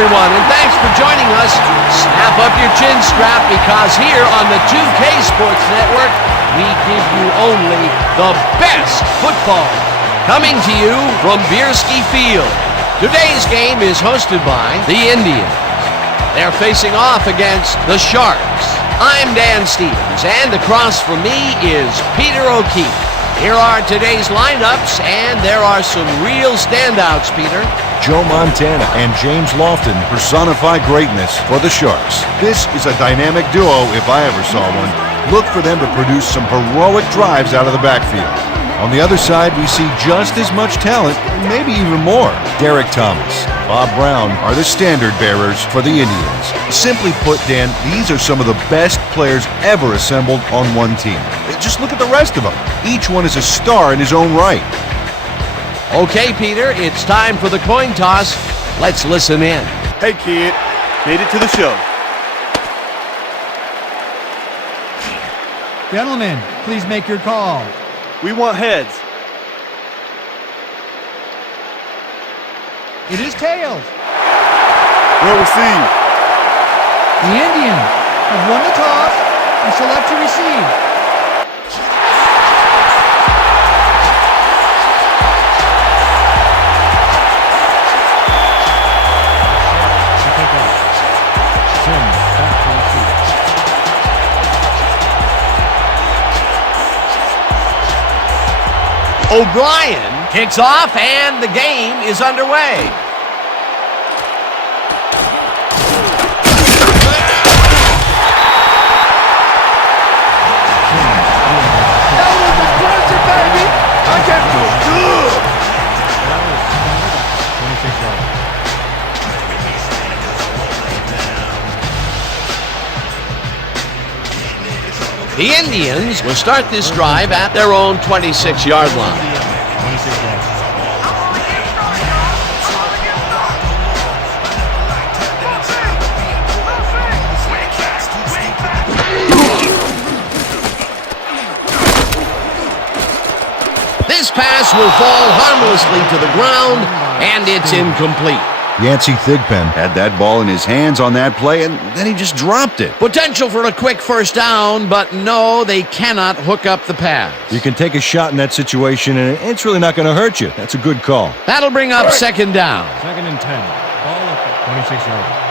everyone, and thanks for joining us. Snap up your chin strap, because here on the 2K Sports Network, we give you only the best football. Coming to you from Bierski Field. Today's game is hosted by the Indians. They're facing off against the Sharks. I'm Dan Stevens, and across from me is Peter O'Keefe. Here are today's lineups, and there are some real standouts, Peter. Joe Montana and James Lofton personify greatness for the Sharks. This is a dynamic duo if I ever saw one. Look for them to produce some heroic drives out of the backfield. On the other side, we see just as much talent, maybe even more. Derek Thomas, Bob Brown are the standard bearers for the Indians. Simply put, Dan, these are some of the best players ever assembled on one team. Just look at the rest of them. Each one is a star in his own right. Okay, Peter, it's time for the coin toss. Let's listen in. Hey, kid. Made it to the show. Gentlemen, please make your call. We want heads. It is tails. Well received. The Indians have won the toss and select to receive. O'Brien kicks off, and the game is underway. That was impressive, baby! I can feel good! The Indians will start this drive at their own 26-yard line. This pass will fall harmlessly to the ground, and it's incomplete. Yancey Thigpen had that ball in his hands on that play, and then he just dropped it. Potential for a quick first down, but no, they cannot hook up the pass. You can take a shot in that situation, and it's really not going to hurt you. That's a good call. That'll bring up second down. 2nd and 10. Ball at the 26-yard line.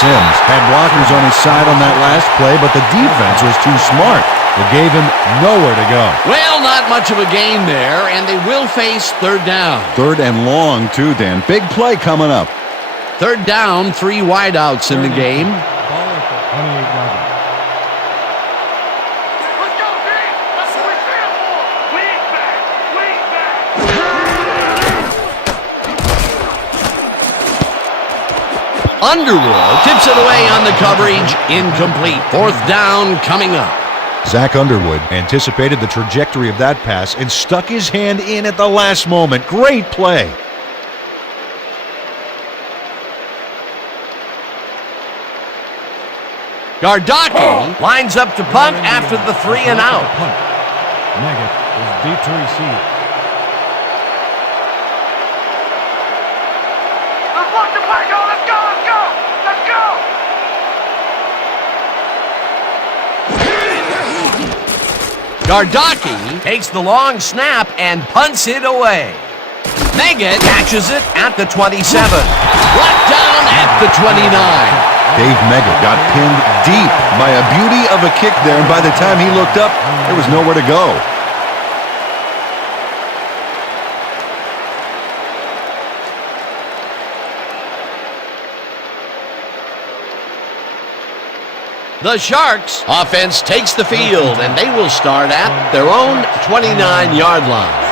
Sims had blockers on his side on that last play, but the defense was too smart. It gave him nowhere to go. Well, not much of a gain there, and they will face third down. 3rd and long, too, Dan. Big play coming up. 3rd down, 3 wideouts in the game. Ball at the 28-yard line. Underwood tips it away on the coverage. Incomplete. 4th down coming up. Zach Underwood anticipated the trajectory of that pass and stuck his hand in at the last moment. Great play. Gardocki lines up to punt after the 3 and out. Meggett is deep to receive. Gardocki takes the long snap and punts it away. Meggett catches it at the 27. Brought down at the 29. Dave Meggett got pinned deep by a beauty of a kick there, and by the time he looked up, there was nowhere to go. The Sharks offense takes the field, and they will start at their own 29-yard line.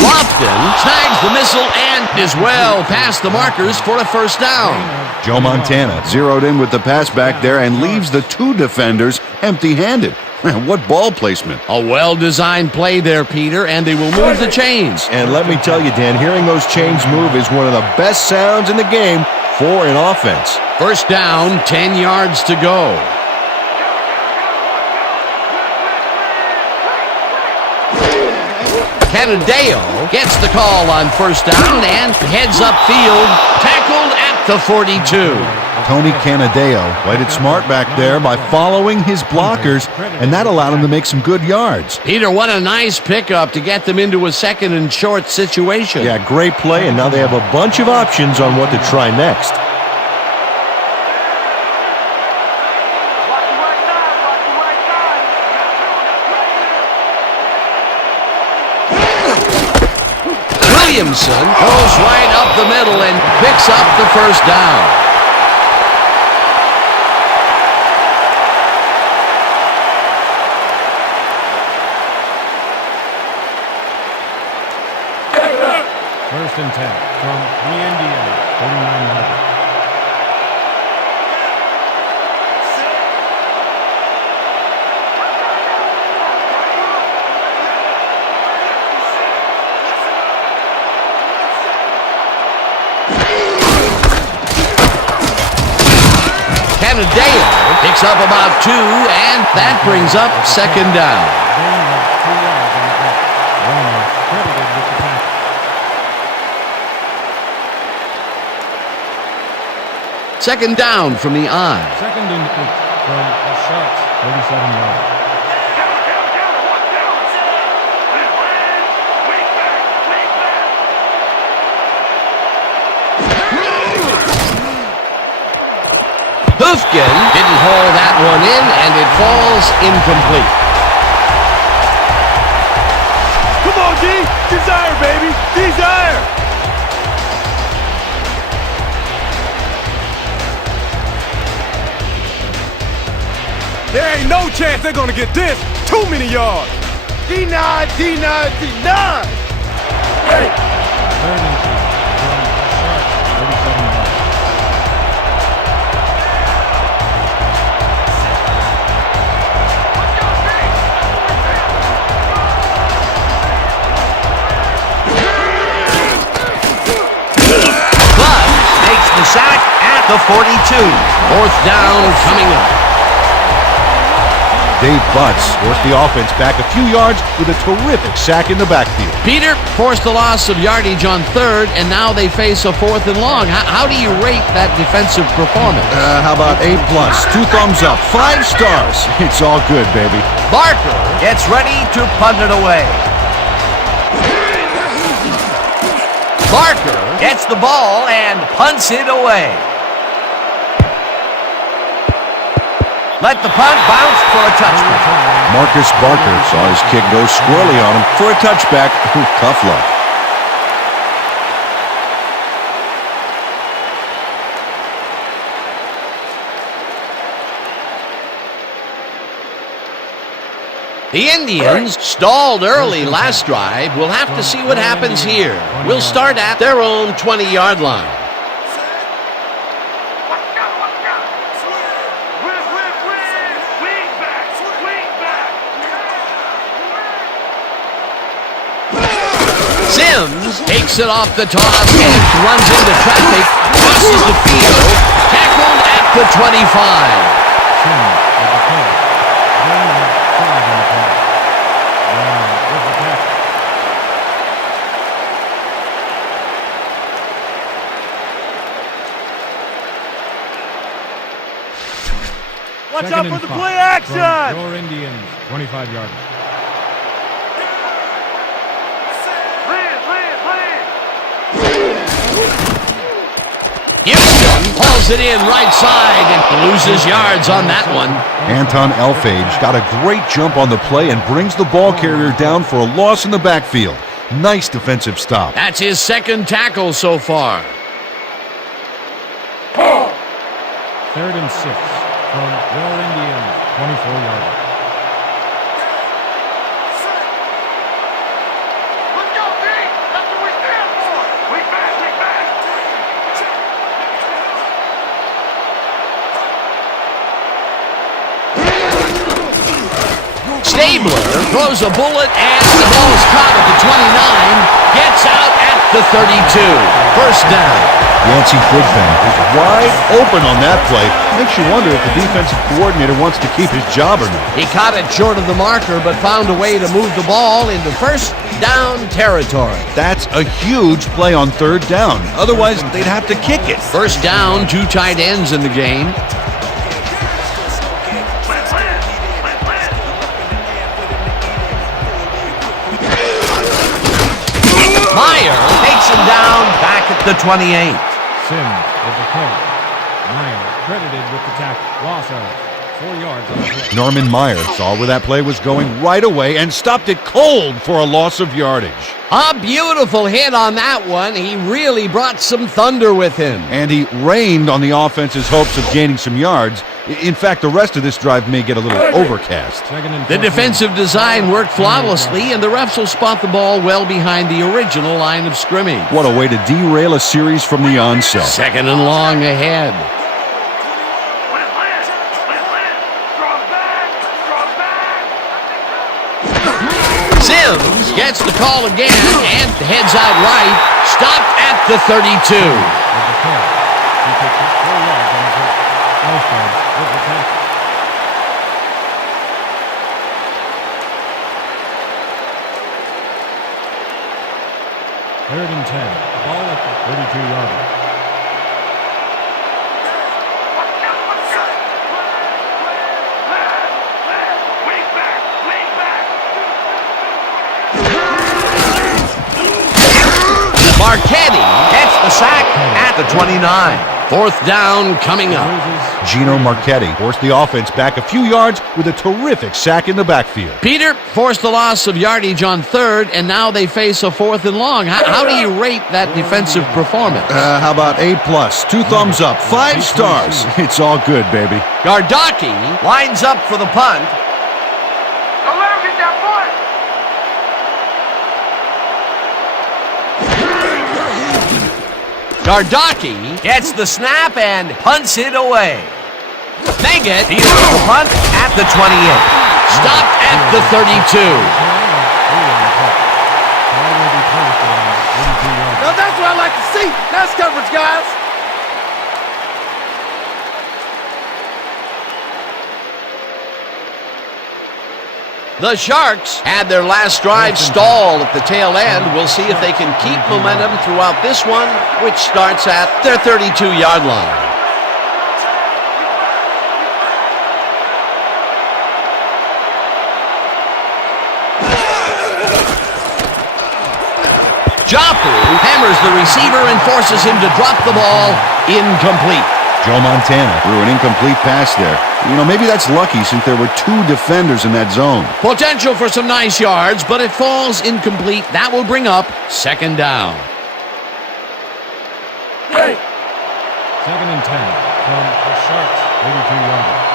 Lofton tags the missile and is well past the markers for a first down. Joe Montana zeroed in with the pass back there and leaves the two defenders empty-handed. What ball placement. A well-designed play there, Peter, and they will move the chains. And let me tell you, Dan, hearing those chains move is one of the best sounds in the game for an offense. First down, 10 yards to go. Canadeo gets the call on first down and heads upfield, tackled at the 42. Tony Canadeo played it smart back there by following his blockers, and that allowed him to make some good yards. Peter, what a nice pickup to get them into a second and short situation. Yeah, great play, and now they have a bunch of options on what to try next. Williamson goes right up the middle and picks up the first down. First and 10 from the Indians, 39 yards. Canadeo picks up about 2, and that brings up second down. Second down from the eye. Second and 8 from the Sharks, 37 yards. Hoofkin didn't haul that one in, and it falls incomplete. Come on, D! Desire, baby! Desire! There ain't no chance they're gonna get this. Too many yards. D9, D9, D9. Hey. Third and 8 from the Sharks, 37 yards. But makes the sack at the 42. Fourth down coming up. Dave Butts forced the offense back a few yards with a terrific sack in the backfield. Peter forced a loss of yardage on third, and now they face a fourth and long. How do you rate that defensive performance? How about A+, 2 thumbs up, 5 stars. It's all good, baby. Barker gets ready to punt it away. Barker gets the ball and punts it away. Let the punt bounce for a touchback. Marcus Barker saw his kick go squirrely on him for a touchback. Tough luck. The Indians stalled early last drive. We'll have to see what happens here. We'll start at their own 20-yard line. Sims takes it off the toss and runs into traffic, crosses the field, tackled at the 25. Sims with the play. Gain of 5 in the play. Brown with the tackle. Watch Second out for and the 5 play action! from your Indians, 25 yards. Houston hauls it in right side and loses yards on that one. Anton Elfage got a great jump on the play and brings the ball carrier down for a loss in the backfield. Nice defensive stop. That's his second tackle so far. Third and 6 from your Indians, 24 yards. Stabler throws a bullet, and the ball is caught at the 29. Gets out at the 32. First down. Yancey Thigpen is wide open on that play. Makes you wonder if the defensive coordinator wants to keep his job or not. He caught it short of the marker, but found a way to move the ball into first down territory. That's a huge play on third down. Otherwise, they'd have to kick it. First down, 2 tight ends in the game. Meyer takes him down back at the 28. Sims with the carry. Meyer credited with the tackle. Loss of 4 yards on the hit. Norman Meyer saw where that play was going right away and stopped it cold for a loss of yardage. A beautiful hit on that one. He really brought some thunder with him. And he rained on the offense's hopes of gaining some yards. In fact, the rest of this drive may get a little overcast. The defensive design worked flawlessly, and the refs will spot the ball well behind the original line of scrimmage. What a way to derail a series from the onset. Second and long ahead. Sims gets the call again and heads out right. Stopped at the 32. With the carry. He picked up 4 yards on the hit. Alfred with the tackle. Third and 10. Ball at the 32-yard line. Marchetti gets the sack at the 29. Fourth down coming up. Gino Marchetti forced the offense back a few yards with a terrific sack in the backfield. Peter forced the loss of yardage on third, and now they face a fourth and long. How do you rate that defensive performance? How about A+, 2 thumbs up, 5 stars. It's all good, baby. Gardocki lines up for the punt. Gardocki gets the snap and punts it away. Meggett deals the punt at the 28. Stopped at the 32. Now that's what I like to see. Nice coverage, guys. The Sharks had their last drive stall at the tail end. We'll see if they can keep momentum throughout this one, which starts at their 32-yard line. Jopu hammers the receiver and forces him to drop the ball. Incomplete. Joe Montana threw an incomplete pass there. You know, maybe that's lucky since there were 2 defenders in that zone. Potential for some nice yards, but it falls incomplete. That will bring up second down. Second and 10 from the Sharks' 32-yard line.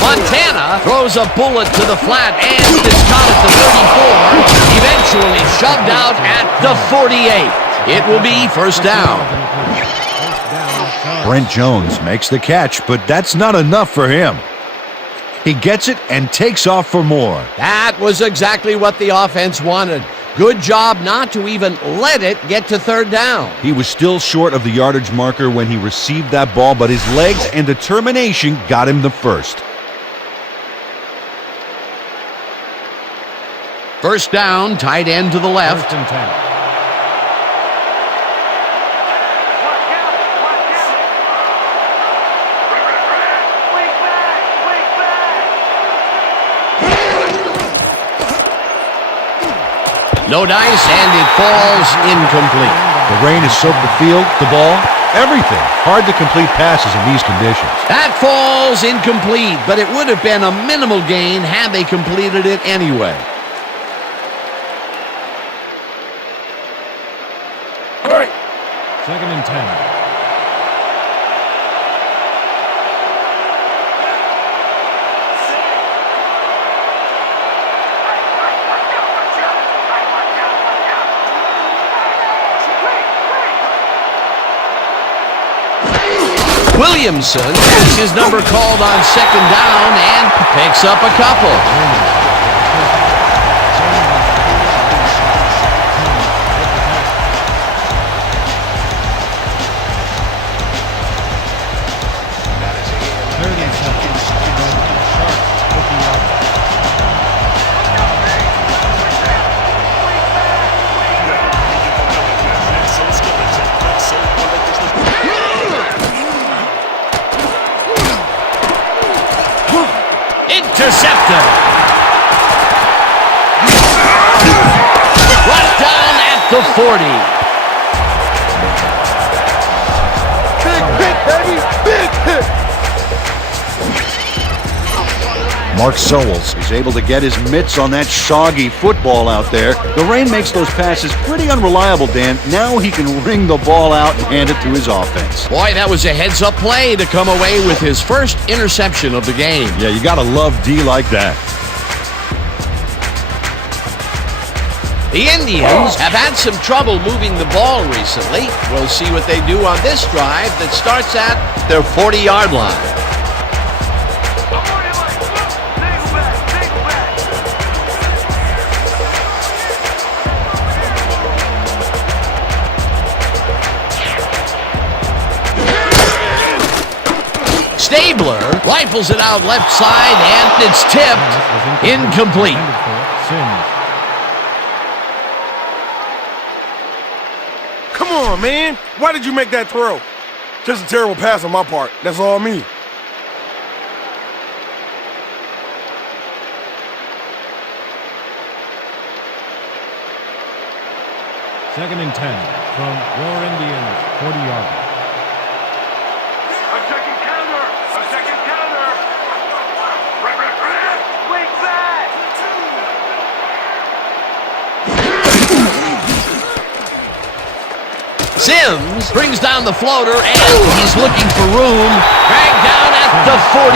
Montana throws a bullet to the flat and is caught at the 34, eventually shoved out at the 48. It will be first down. Brent Jones makes the catch, but that's not enough for him. He gets it and takes off for more. That was exactly what the offense wanted. Good job not to even let it get to third down. He was still short of the yardage marker when he received that ball, but his legs and determination got him the first. First down, tight end to the left. First and 10. No dice, and it falls incomplete. The rain has soaked the field, the ball, everything. Hard to complete passes in these conditions. That falls incomplete, but it would have been a minimal gain had they completed it anyway. Second and 10. Williamson gets his number called on second down and picks up a couple. Intercepted. Brought down at the 40. Big hit, baby! Big hit! Mark Sowles is able to get his mitts on that soggy football out there. The rain makes those passes pretty unreliable, Dan. Now he can ring the ball out and hand it to his offense. Boy, that was a heads-up play to come away with his first interception of the game. Yeah, you gotta love D like that. The Indians have had some trouble moving the ball recently. We'll see what they do on this drive that starts at their 40-yard line. Stabler rifles it out left side, and it's tipped. Incomplete. Come on, man. Why did you make that throw? Just a terrible pass on my part. That's all me. Second and 10 from your Indians, 40-yard. Sims brings down the floater, and he's looking for room. Dragged down at the 48.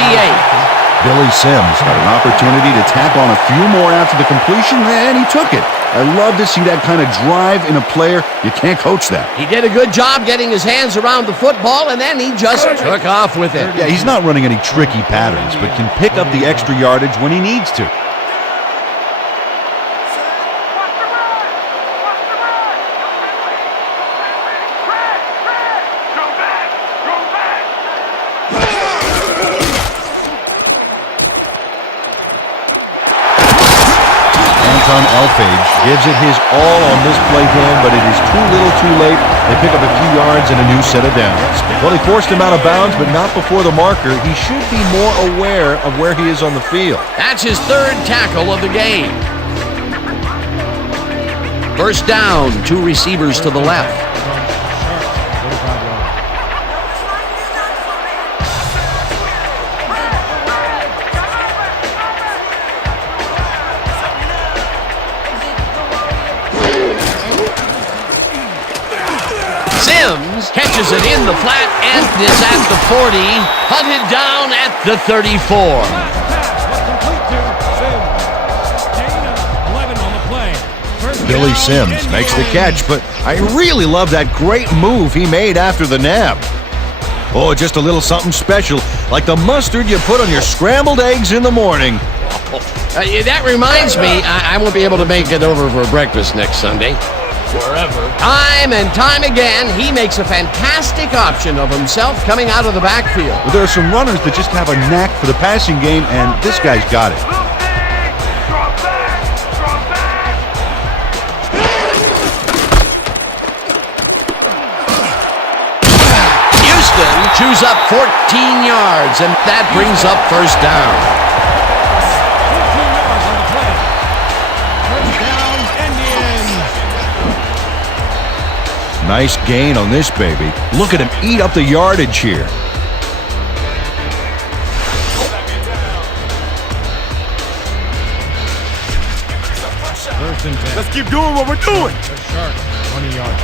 Billy Sims had an opportunity to tack on a few more after the completion, and he took it. I love to see that kind of drive in a player. You can't coach that. He did a good job getting his hands around the football, and then he just took off with it. Yeah, he's not running any tricky patterns, but can pick up the extra yardage when he needs to. Elfage gives it his all on this play, Dan, but it is too little too late. They pick up a few yards and a new set of downs. Well, he forced him out of bounds, but not before the marker. He should be more aware of where he is on the field. That's his third tackle of the game. First down, two receivers to the left. Catches it in the flat and is at the 40, hunted down at the 34. Billy Sims makes the catch, but I really love that great move he made after the nab. Oh, just a little something special, like the mustard you put on your scrambled eggs in the morning. That reminds me, I won't be able to make it over for breakfast next Sunday. Forever. Time and time again, he makes a fantastic option of himself coming out of the backfield. Well, there are some runners that just have a knack for the passing game, and this guy's got it. Houston chews up 14 yards, and that brings up first down. Nice gain on this baby. Look at him eat up the yardage here. First and 10. Let's keep doing what we're doing. The Sharks, 20 yards.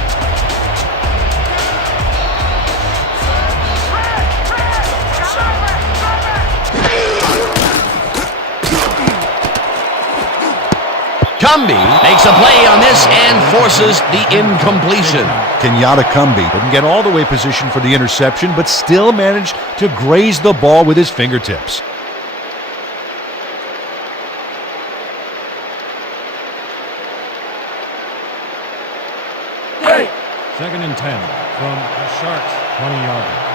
Cumby makes a play on this and forces the incompletion. Kenyatta Cumby didn't get all the way positioned for the interception, but still managed to graze the ball with his fingertips. Second and 10 from the Sharks' 20-yard.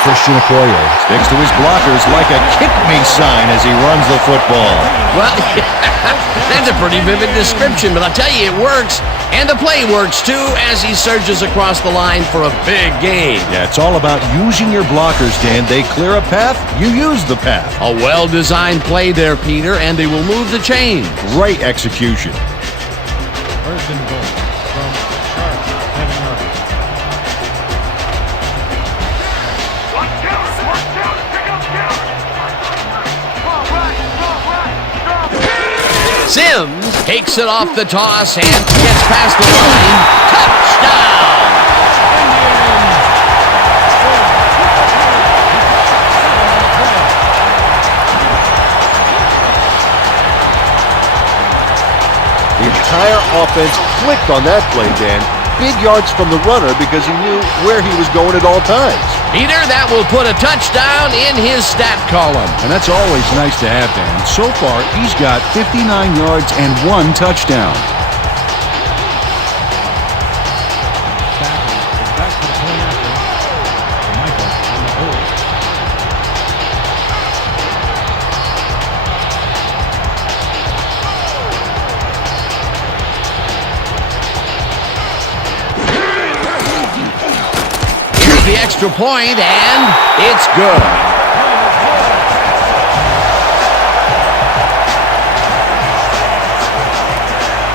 Christian Okoye sticks to his blockers like a kick-me sign as he runs the football. Well, that's a pretty vivid description, but I'll tell you, it works. And the play works, too, as he surges across the line for a big gain. Yeah, it's all about using your blockers, Dan. They clear a path, you use the path. A well-designed play there, Peter, and they will move the chains. Great execution. First and goal from the Sharks' 7-yard. Sims takes it off the toss and gets past the line. Touchdown! The entire offense clicked on that play, Dan. Big yards from the runner because he knew where he was going at all times. Peter, that will put a touchdown in his stat column. And that's always nice to have, Dan. So far, he's got 59 yards and 1 touchdown. Back to the point after. Michael on the hold. Here's the extra point, and it's good.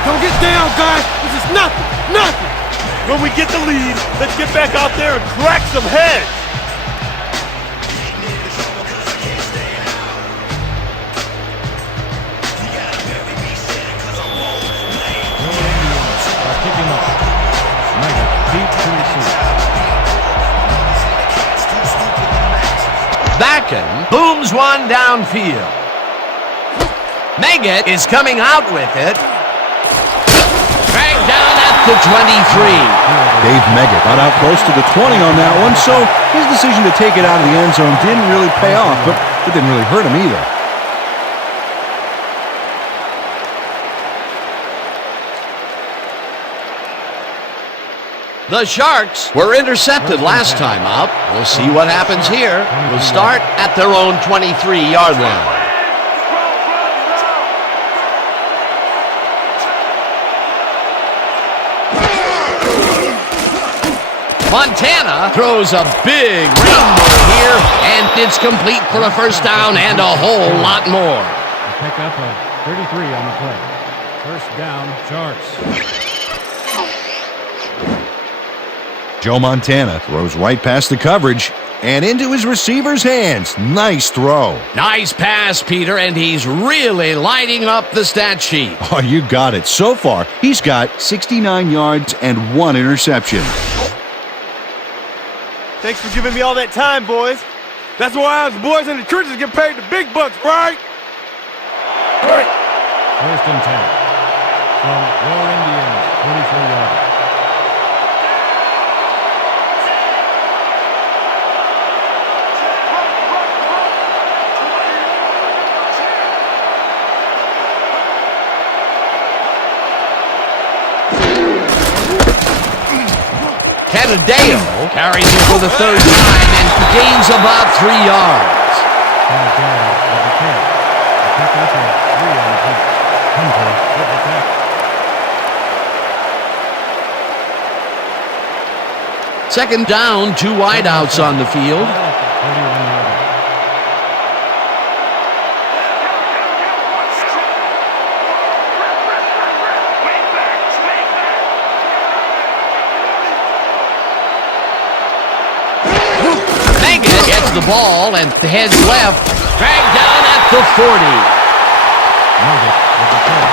Don't get down, guys. This is nothing. Nothing. When we get the lead, let's get back out there and crack some heads. Are kicking off. Michael deep to receive. Backen booms one downfield. Meggett is coming out with it. Dragged down at the 23. Dave Meggett got out close to the 20 on that one, so his decision to take it out of the end zone didn't really pay off, but it didn't really hurt him either. The Sharks were intercepted last time out. We'll see what happens here. We'll start at their own 23-yard line. Montana throws a big rainbow here, and it's complete for a first down and a whole lot more. They pick up a 33 on the play. First down, Sharks. Joe Montana throws right past the coverage and into his receiver's hands. Nice throw. Nice pass, Peter, and he's really lighting up the stat sheet. Oh, you got it. So far, he's got 69 yards and 1 interception. Thanks for giving me all that time, boys. That's why us boys in the trenches get paid the big bucks, right? First and 10 from your Indians, 24-yard. Canadeo carries it for the third time and gains about 3 yards. Canadeo with the carry. They pick up a 3 on the play. Hunter with the tackle. Second down, 2 wideouts on the field. 41-yard. Hagan gets the ball and heads left. Dragged down at the 40. Nuggets with the play.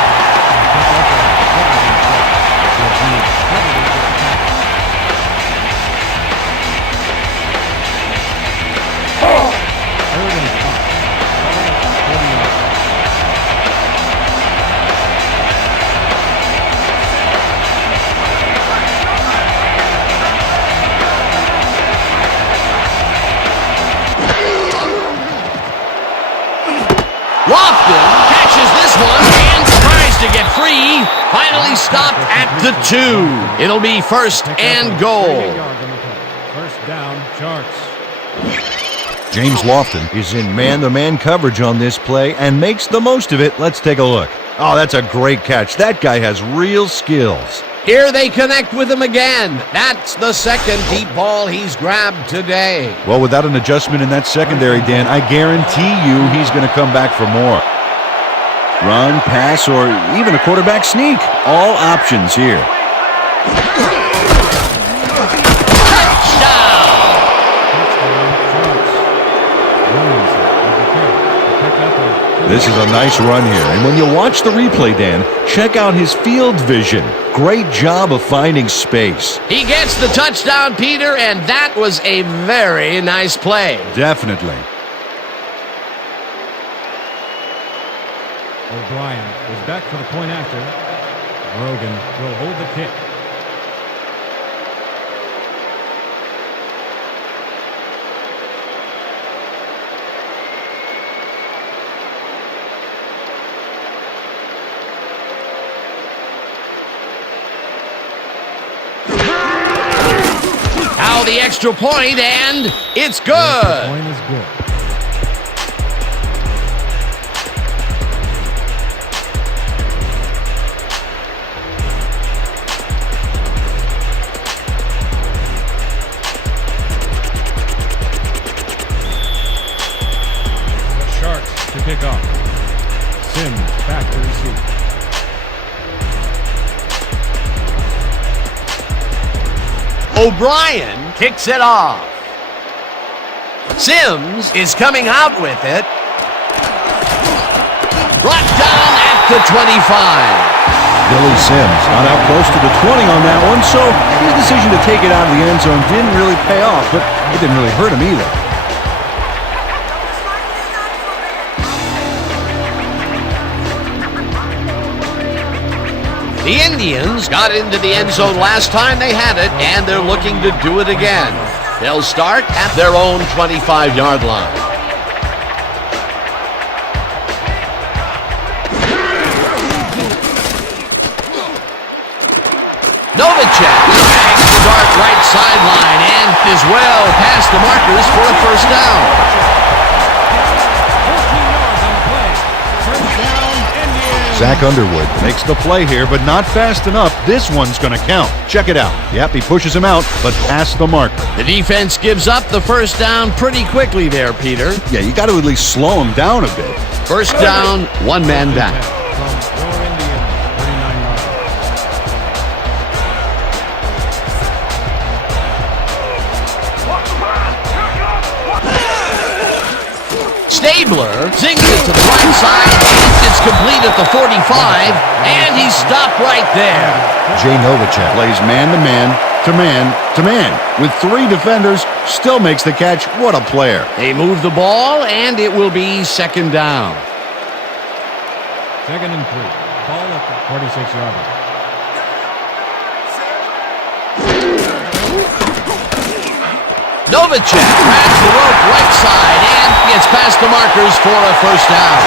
Lofton catches this one and tries to get free. Finally stopped at the 2. It'll be first and goal. First down, Sharks. James Lofton is in man-to-man coverage on this play and makes the most of it. Let's take a look. Oh, that's a great catch. That guy has real skills. Here they connect with him again. That's the second deep ball he's grabbed today. Well, without an adjustment in that secondary, Dan, I guarantee you he's going to come back for more. Run, pass, or even a quarterback sneak. All options here. This is a nice run here. And when you watch the replay, Dan, check out his field vision. Great job of finding space. He gets the touchdown, Peter, and that was a very nice play. Definitely. O'Brien is back for the point after. Rogan will hold the kick. Now the extra point, and it's good. The point is good. The Sharks to kick off. Sims back to receive. O'Brien kicks it off. Sims is coming out with it. Brought down at the 25. Billy Sims got out close to the 20 on that one, so his decision to take it out of the end zone didn't really pay off, but it didn't really hurt him either. The Indians got into the end zone last time they had it, and they're looking to do it again. They'll start at their own 25-yard line. Novacek drags the dart right sideline and is well past the markers for a first down. 14 yards on the play. First down, Indians. Zach Underwood makes the play here, but not fast enough. This one's going to count. Check it out. Yep, he pushes him out, but past the marker. The defense gives up the first down pretty quickly there, Peter. Yeah, you got to at least slow him down a bit. First down, one man down. From your Indians, 39 yards. Stabler zings it to the right side. It's complete at the 45, and he's stopped right there. Jay Novacek plays man-to-man, to man, to man. With 3 defenders, still makes the catch. What a player. They move the ball, and it will be second down. Second and 3. Ball at the 46-yard line. Novacek grabs the rope right side and gets past the markers for a first down.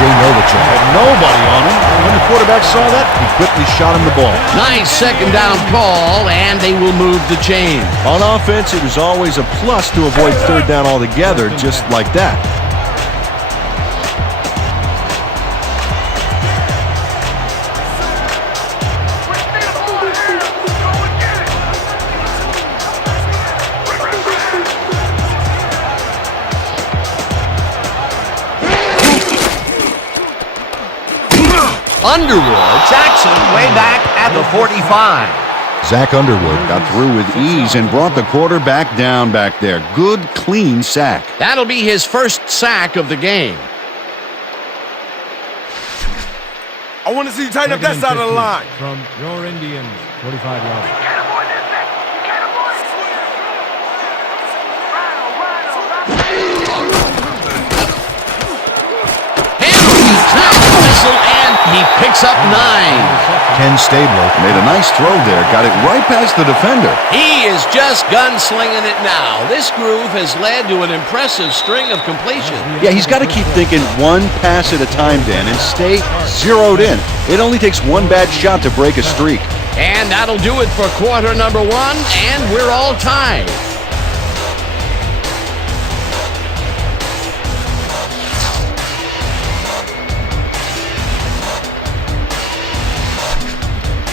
Jay Novacek had nobody on him. When the quarterback saw that, he quickly shot him the ball. Nice second down call, and they will move the chain. On offense, it was always a plus to avoid third down altogether, just like that. Underwood, Jackson way back at the 45. Zach Underwood got through with ease and brought the quarterback down back there. Good, clean sack. That'll be his first sack of the game. I want to see you tighten up that side of the line. From your Indians, 45 yards. And he picks up 9. Ken Stabler made a nice throw there. Got it right past the defender. He is just gunslinging it now. This groove has led to an impressive string of completions. Yeah, he's got to keep thinking one pass at a time, Dan, and stay zeroed in. It only takes one bad shot to break a streak. And that'll do it for quarter number 1, and we're all tied.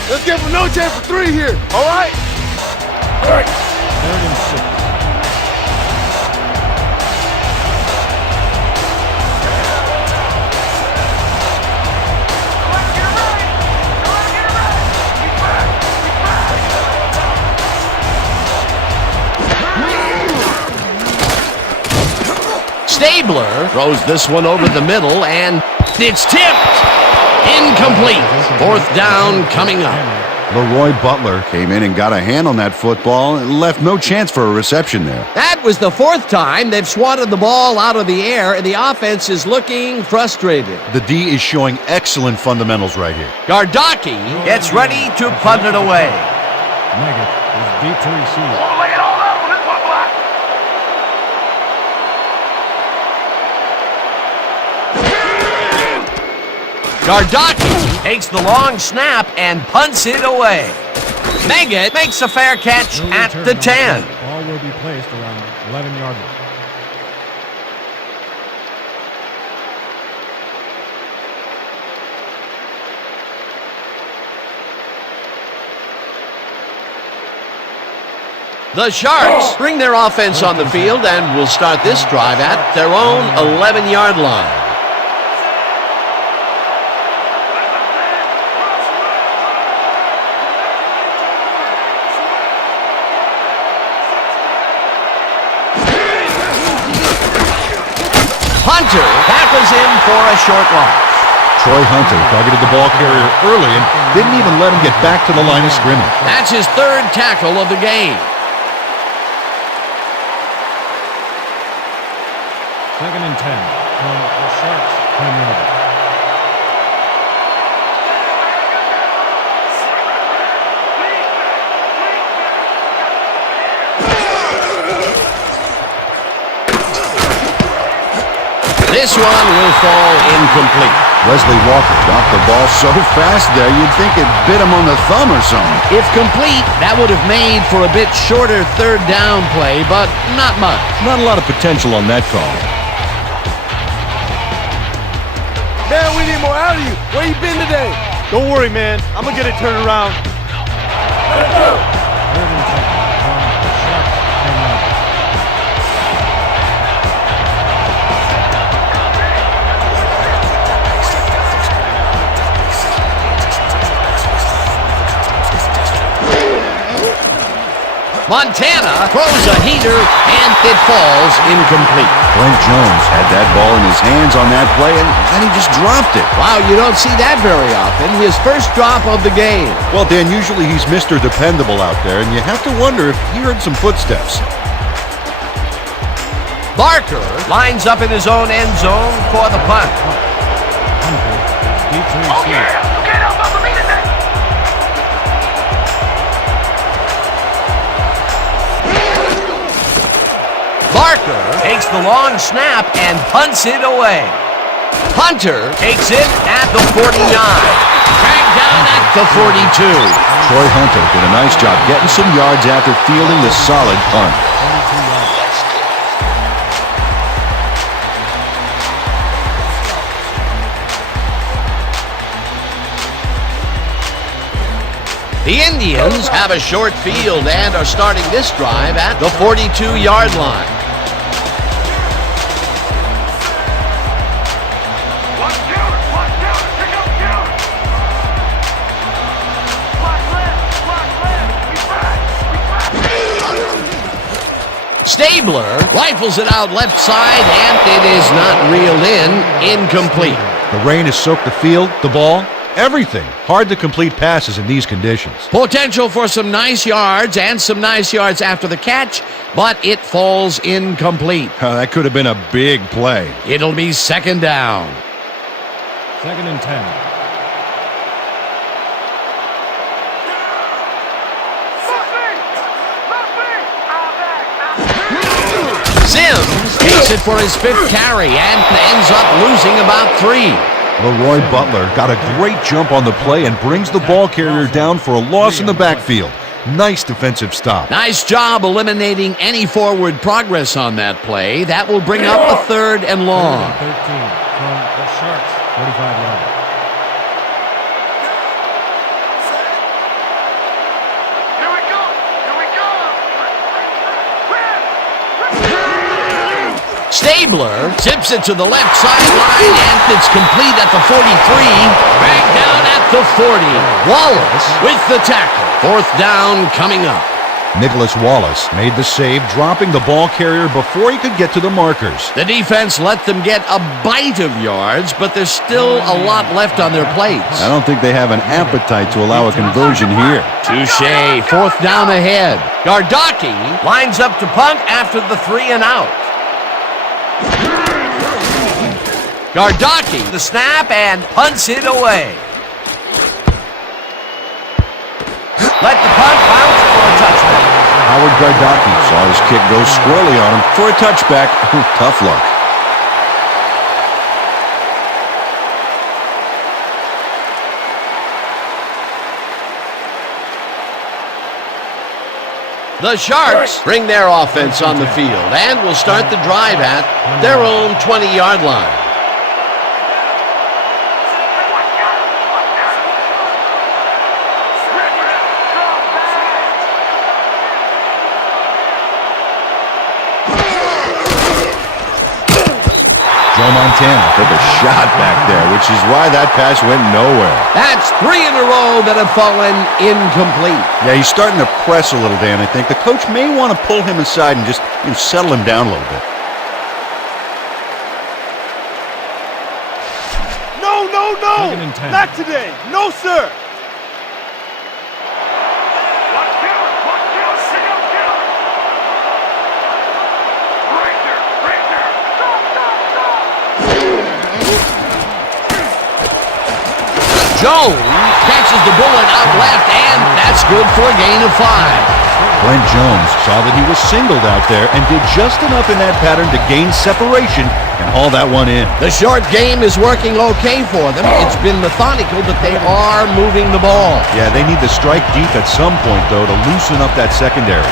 Let's give him no chance for 3 here, all right? All right. 3rd and 6. Stabler throws this one over the middle, and it's tipped. Incomplete. 4th down coming up. Leroy Butler came in and got a hand on that football and left no chance for a reception there. That was the 4th time they've swatted the ball out of the air, and the offense is looking frustrated. The D is showing excellent fundamentals right here. Gardocki gets ready to punt it away. Meggett is deep to receive. Gardocki takes the long snap and punts it away. Meggett makes a fair catch at the 10. Ball will be placed around 11-yard line. The Sharks bring their offense on the field and will start this drive at their own 11-yard line. Hunter tackles him for a short loss. Troy Hunter targeted the ball carrier early and didn't even let him get back to the line of scrimmage. That's his 3rd tackle of the game. 2nd and 10 from the Sharks, 10-yard line. This one will fall incomplete. Wesley Walker dropped the ball so fast there you'd think it bit him on the thumb or something. If complete, that would have made for a bit shorter 3rd down play, but not much. Not a lot of potential on that call. Man, we need more out of you. Where you been today? Don't worry, man. I'm going to get it turned around. Let's go. 3rd and 10 from the Sharks, 10-yard line. Montana throws a heater, and it falls incomplete. Brent Jones had that ball in his hands on that play, and then he just dropped it. Wow, you don't see that very often. His first drop of the game. Well, Dan, usually he's Mr. Dependable out there, and you have to wonder if he heard some footsteps. Barker lines up in his own end zone for the punt. Hunter is deep to receive. Barker takes the long snap and punts it away. Hunter takes it at the 49. Dragged down at the 42. Troy Hunter did a nice job getting some yards after fielding the solid punt. 22 yards. The Indians have a short field and are starting this drive at the 42-yard line. Stabler rifles it out left side, and it is not reeled in. Incomplete. The rain has soaked the field, the ball, everything. Hard to complete passes in these conditions. Potential for some nice yards and some nice yards after the catch, but it falls incomplete. That could have been a big play. It'll be second down. 2nd and 10. Sims takes it for his 5th carry and ends up losing about 3. Leroy Butler got a great jump on the play and brings the ball carrier down for a loss in the backfield. Nice defensive stop. Nice job eliminating any forward progress on that play. That will bring up a 3rd and long. 13 from the Sharks, 45 yards. Stabler zips it to the left sideline, and it's complete at the 43. Back down at the 40. Wallace with the tackle. 4th down coming up. Nicholas Wallace made the save, dropping the ball carrier before he could get to the markers. The defense let them get a bite of yards, but there's still a lot left on their plates. I don't think they have an appetite to allow a conversion here. Touche. 4th down ahead. Gardocki lines up to punt after the 3 and out. Gardocki, the snap, and punts it away. Let the punt bounce for a touchback. Howard Gardocki saw his kick go squirrely on him for a touchback. Tough luck. The Sharks bring their offense on the field and will start the drive at their own 20-yard line. Joe Montana took a shot back there, which is why that pass went nowhere. That's 3 in a row that have fallen incomplete. Yeah, he's starting to press a little, Dan. I think the coach may want to pull him aside and just settle him down a little bit. No, no, no! 2nd and 10. Not today! No, sir! Jones catches the bullet out left, and that's good for a gain of 5. Brent Jones saw that he was singled out there and did just enough in that pattern to gain separation and haul that one in. The short game is working okay for them. It's been methodical, but they are moving the ball. Yeah, they need to strike deep at some point, though, to loosen up that secondary.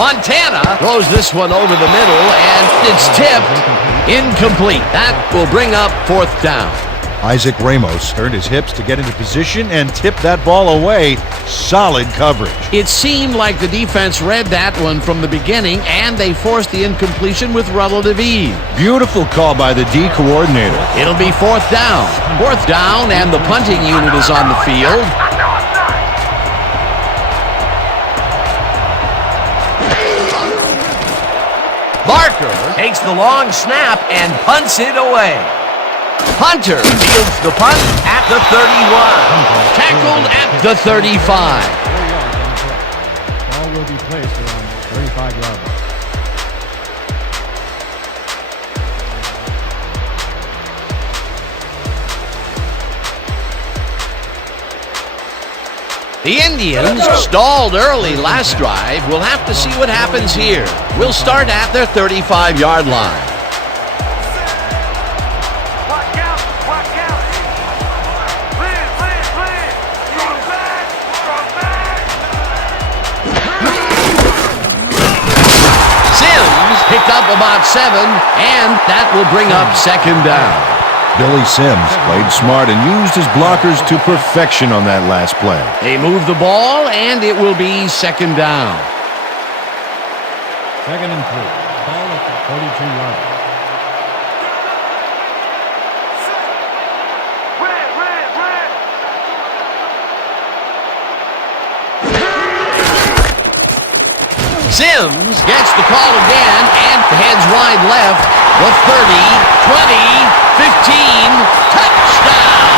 Montana throws this one over the middle, and it's tipped. Incomplete. That will bring up 4th down. Isaac Ramos turned his hips to get into position and tipped that ball away. Solid coverage. It seemed like the defense read that one from the beginning, and they forced the incompletion with relative ease. Beautiful call by the D coordinator. It'll be 4th down. 4th down, and the punting unit is on the field. Barker takes the long snap and punts it away. Hunter fields the punt at the 31. Tackled at the 35. 4 yards on the play. Ball will be placed around the 35-yard line. The Indians stalled early last drive. We'll have to see what happens here. We'll start at their 35-yard line. Sims picked up about 7, and that will bring up 2nd down. Billy Sims played smart and used his blockers to perfection on that last play. They move the ball, and it will be 2nd down. 2nd and 3. Ball at the 42-yard line. Sims gets the call again and heads wide left. The 30, 20, 15, touchdown!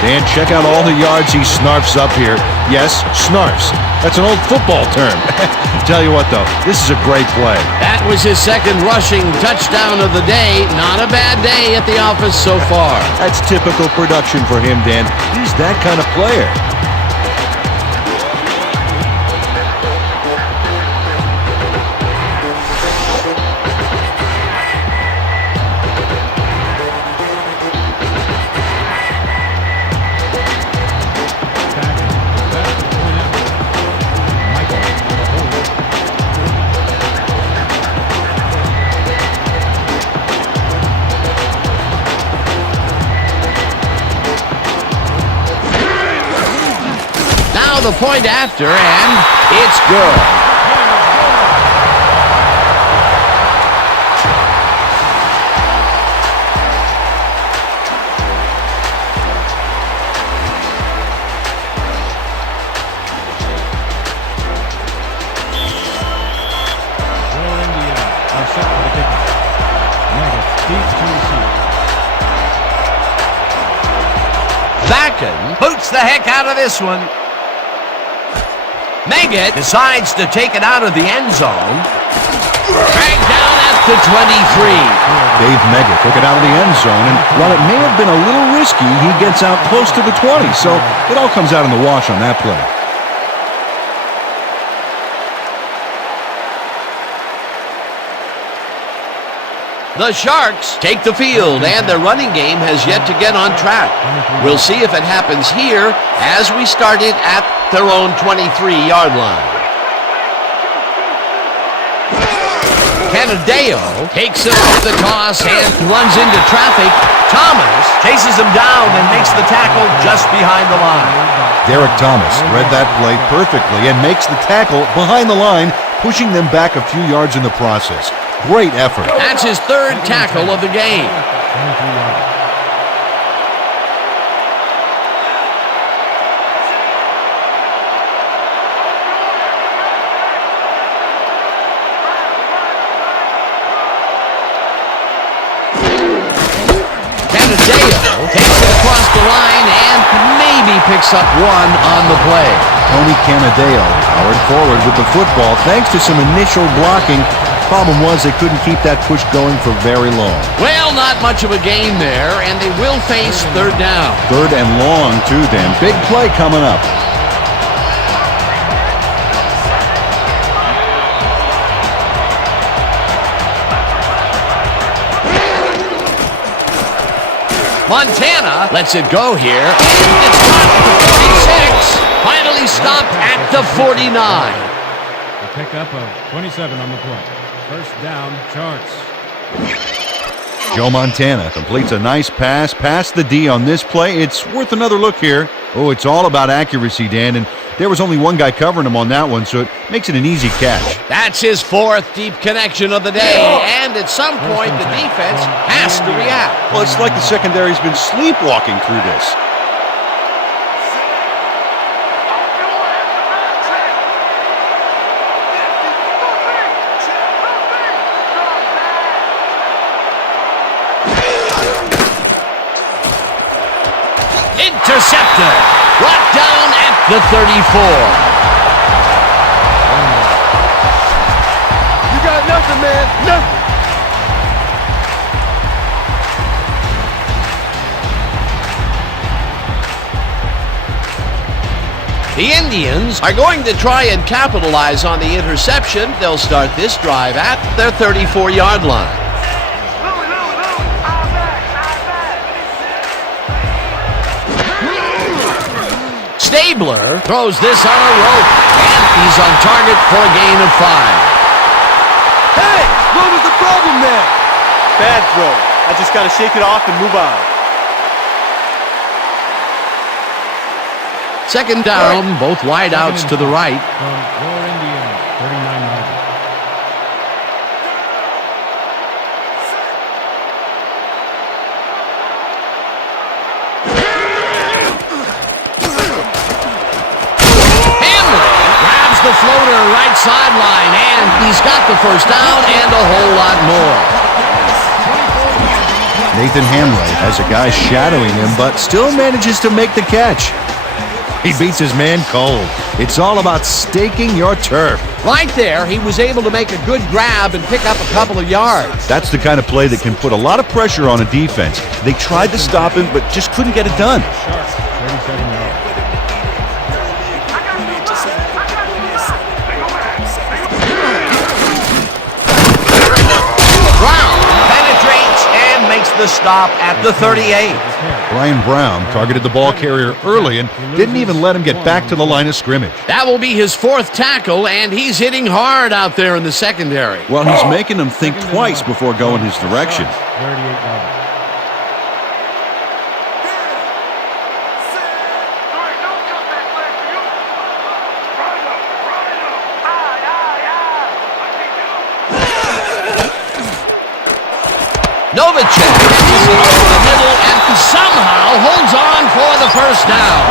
Dan, check out all the yards he snarfs up here. Yes, snarfs. That's an old football term. Tell you what, though, this is a great play. That was his second rushing touchdown of the day. Not a bad day at the office so far. That's typical production for him, Dan. He's that kind of player. The point after, and it's good. Will Indiana are set for the kickoff. Mega deep to receive. Bakken boots the heck out of this one. Meggett decides to take it out of the end zone. Dragged down at the 23. Dave Meggett took it out of the end zone, and while it may have been a little risky, he gets out close to the 20, so it all comes out in the wash on that play. The Sharks take the field, and their running game has yet to get on track. We'll see if it happens here as we start it at their own 23-yard line. Canadeo takes it off the toss and runs into traffic. Thomas chases him down and makes the tackle just behind the line. Derek Thomas read that play perfectly and makes the tackle behind the line, pushing them back a few yards in the process. Great effort. That's his third tackle of the game. 23-yard line. Canadeo takes it across the line and maybe picks up one on the play. Tony Canadeo powered forward with the football thanks to some initial blocking. Problem was they couldn't keep that push going for very long. Well, not much of a gain there, and they will face third down. Third and long, too, then. Big play coming up. Montana lets it go here, and it's caught at the 46. Finally stopped at the 49. The pickup of 27 on the play. First down, Sharks. Joe Montana completes a nice pass past the D on this play. It's worth another look here. Oh, it's all about accuracy, Dan, and there was only one guy covering him on that one, so it makes it an easy catch. That's his fourth deep connection of the day, and at some point the defense has to react. Well, it's like the secondary's been sleepwalking through this. Interceptor, brought down at the 34. You got nothing, man. Nothing. The Indians are going to try and capitalize on the interception. They'll start this drive at their 34-yard line. Stabler throws this on a rope, and he's on target for a gain of 5. Hey! What was the problem there? Bad throw. I just got to shake it off and move on. Second down, both wideouts to the right. From your Indians, 39 yards. Grabs the floater right sideline, and he's got the first down and a whole lot more. Nathan Hamley has a guy shadowing him, but still manages to make the catch. He beats his man cold. It's all about staking your turf. Right there, he was able to make a good grab and pick up a couple of yards. That's the kind of play that can put a lot of pressure on a defense. They tried to stop him, but just couldn't get it done. 37 yards. Brown penetrates and makes the stop at the 38. Brian Brown targeted the ball carrier early and didn't even let him get back to the line of scrimmage. That will be his fourth tackle, and he's hitting hard out there in the secondary. Well, he's making them think twice before going his direction. 38 yards. Novacek catches it over the middle and somehow holds on for the first down.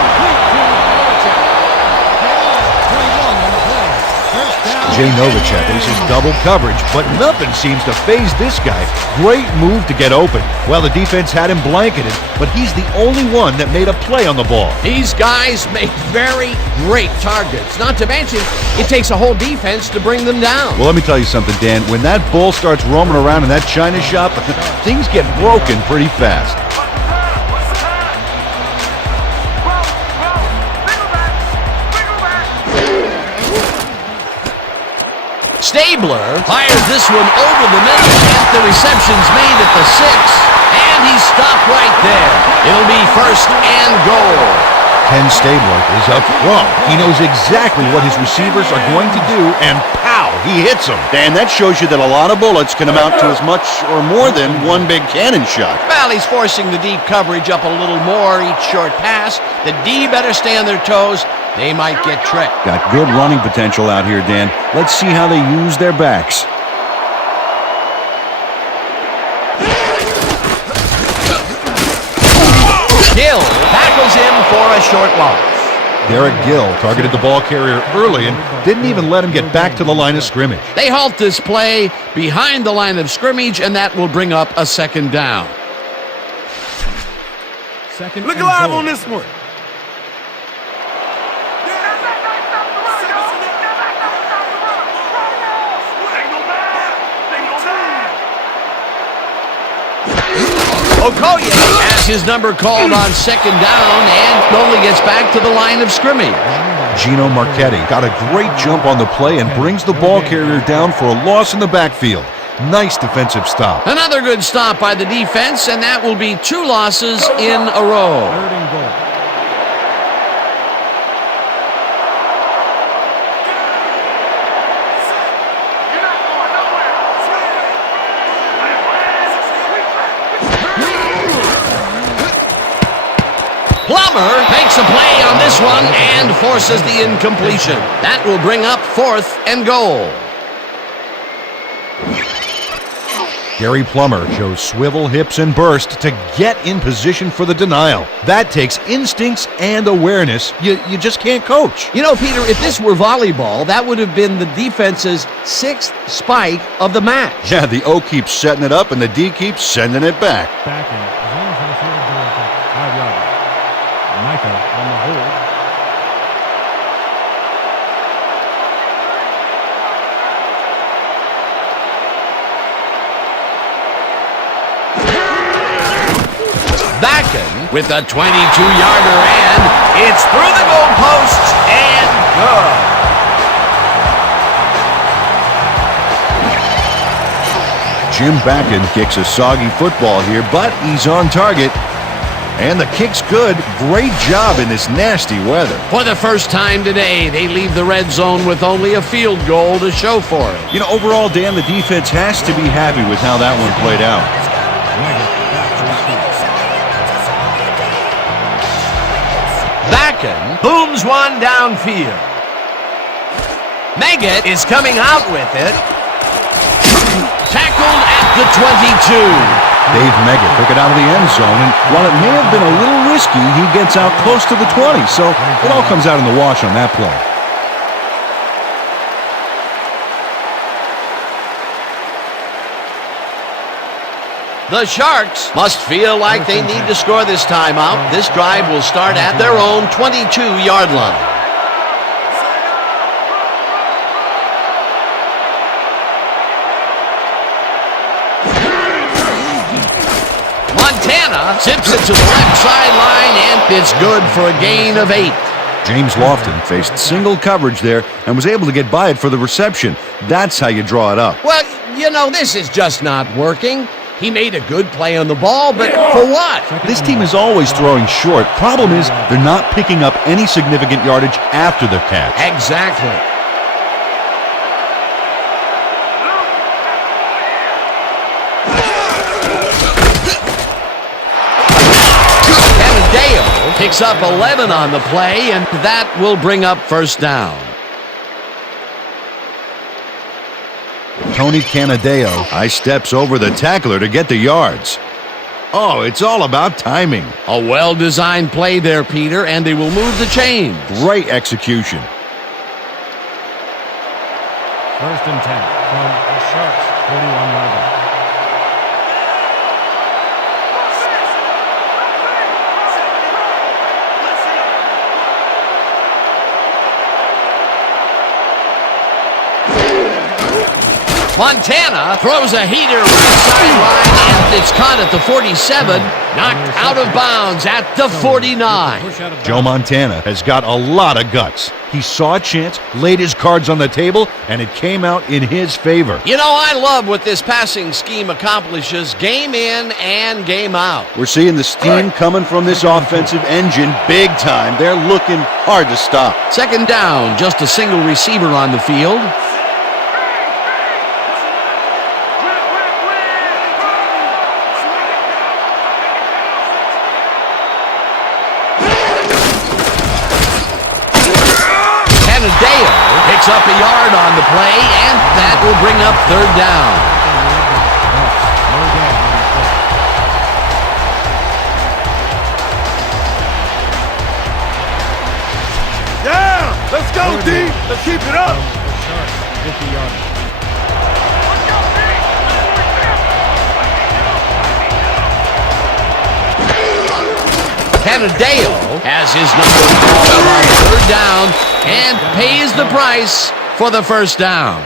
Jay Novacek faces double coverage, but nothing seems to faze this guy. Great move to get open. Well, the defense had him blanketed, but he's the only one that made a play on the ball. These guys make very great targets. Not to mention, it takes a whole defense to bring them down. Well, let me tell you something, Dan. When that bull starts roaming around in that china shop, things get broken pretty fast. Stabler fires this one over the middle, and the reception's made at the 6. And he's stopped right there. It'll be first and goal. Ken Stabler is up front. He knows exactly what his receivers are going to do, and pow, he hits them. Dan, that shows you that a lot of bullets can amount to as much or more than one big cannon shot. Well, he's forcing the deep coverage up a little more each short pass. The D better stay on their toes. They might get tricked. Got good running potential out here, Dan. Let's see how they use their backs. Gill tackles him for a short loss. Derek Gill targeted the ball carrier early and didn't even let him get back to the line of scrimmage. They halt this play behind the line of scrimmage, and that will bring up a second down. Look alive on this one. Okoye has his number called on second down and only gets back to the line of scrimmage. Gino Marchetti got a great jump on the play and brings the ball carrier down for a loss in the backfield. Nice defensive stop. Another good stop by the defense, and that will be 2 losses in a row. Third and goal. Plummer makes a play on this one and forces the incompletion. That will bring up 4th and goal. Gary Plummer shows swivel, hips, and burst to get in position for the denial. That takes instincts and awareness you just can't coach. You know, Peter, if this were volleyball, that would have been the defense's 6th spike of the match. Yeah, the O keeps setting it up and the D keeps sending it back. Backing. As long as the receiver goes for 5 yards. Micah on the hold. Backen with a 22-yarder, and it's through the goalposts and good. Jim Backen kicks a soggy football here, but he's on target. And the kick's good. Great job in this nasty weather. For the first time today, they leave the red zone with only a field goal to show for it. You know, overall, Dan, the defense has to be happy with how that one played out. Bakken booms one downfield. Meggett is coming out with it. Tackled at the 22. Dave Meggett took it out of the end zone, and while it may have been a little risky, he gets out close to the 20, so it all comes out in the wash on that play. The Sharks must feel like they need to score this timeout. This drive will start at their own 22-yard line. Montana zips it to the left sideline, and it's good for a gain of 8. James Lofton faced single coverage there and was able to get by it for the reception. That's how you draw it up. Well, you know, this is just not working. He made a good play on the ball, but for what? This team is always throwing short. Problem is, they're not picking up any significant yardage after the catch. Exactly. Canadeo picks up 11 on the play, and that will bring up first down. Tony Canadeo high steps over the tackler to get the yards. Oh, it's all about timing. A well-designed play there, Peter, and they will move the chains. Great execution. 1st and 10 from the Sharks' 41-yard line. Montana throws a heater right sideline, and it's caught at the 47, knocked out of bounds at the 49. Joe Montana has got a lot of guts. He saw a chance, laid his cards on the table, and it came out in his favor. You know, I love what this passing scheme accomplishes, game in and game out. We're seeing the steam coming from this offensive engine big time. They're looking hard to stop. 2nd down, just a single receiver on the field. Picks up a yard on the play, and that will bring up 3rd down. Down! Let's go, D! Let's keep it up! Canadeo has his number called up on 3rd down and pays the price for the 1st down.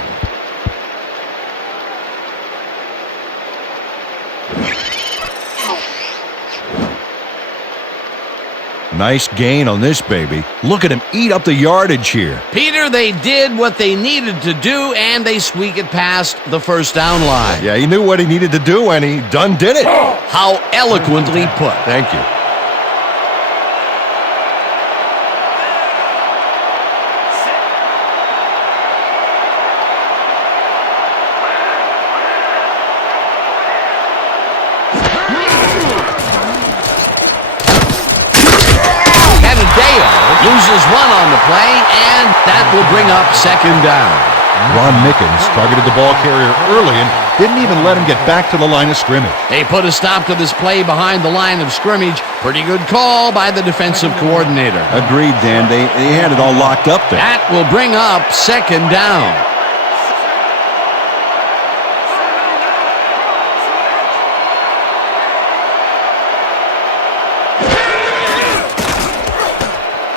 Nice gain on this baby. Look at him eat up the yardage here. Peter, they did what they needed to do, and they squeak it past the 1st down line. Yeah, he knew what he needed to do, and he done did it. How eloquently put. Thank you. Loses one on the play, and that will bring up 2nd down. Ron Mickens targeted the ball carrier early and didn't even let him get back to the line of scrimmage. They put a stop to this play behind the line of scrimmage. Pretty good call by the defensive coordinator. Agreed, Dan. They had it all locked up there. That will bring up 2nd down.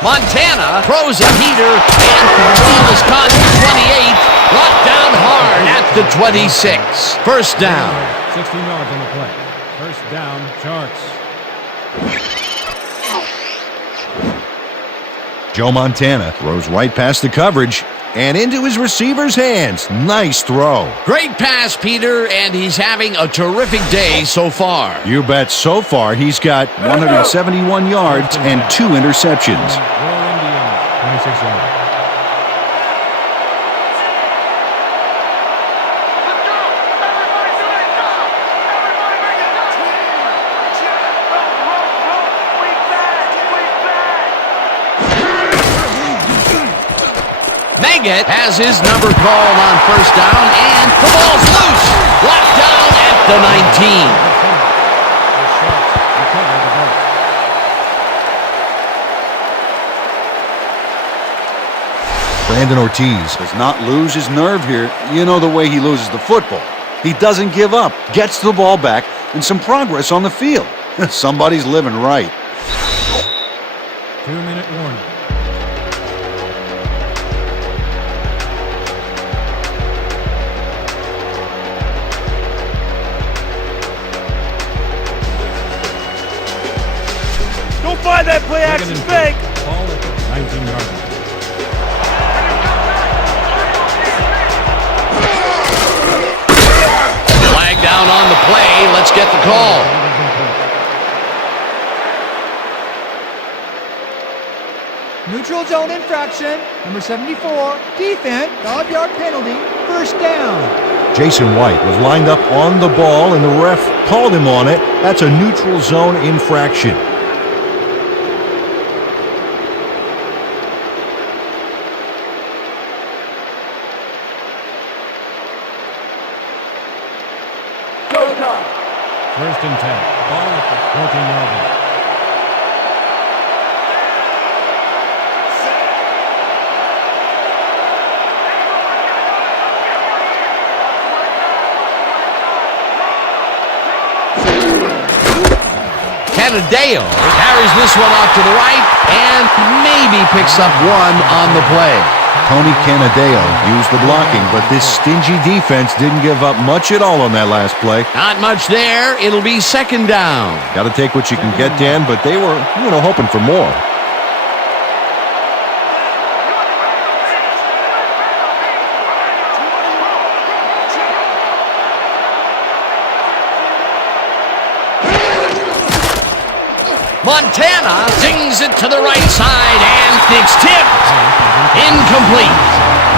Montana throws a heater, and the ball is caught at the 28, brought down hard at the 26. 1st down. 16 yards on the play. 1st down, Sharks. Joe Montana throws right past the coverage. and into his receiver's hands. Nice throw. Great pass, Peter, and he's having a terrific day so far. You bet. So far, he's got 171 yards and 2 interceptions. Royal Indians, 26 yards. Maggett has his number called on first down, and the ball's loose. Brought down at the 19. The Sharks recover the ball. Brandon Ortiz does not lose his nerve here. You know the way he loses the football. He doesn't give up, gets the ball back, and some progress on the field. Somebody's living right. 2-minute warning. Don't buy that play action fake. Ball at the 19-yard line. Flag down on the play. Let's get the call. Neutral zone infraction. Number 74. Defense. 5-yard penalty. First down. Jason White was lined up on the ball, and the ref called him on it. That's a neutral zone infraction. First and 10. Ball at the 14-yard line. Canadeo carries this one off to the right and maybe picks up one on the play. Tony Canadeo used the blocking, but this stingy defense didn't give up much at all on that last play. Not much there. It'll be second down. Got to take what you can get, Dan, but they were, hoping for more. Montana zings it to the right side, and it's tipped. Incomplete.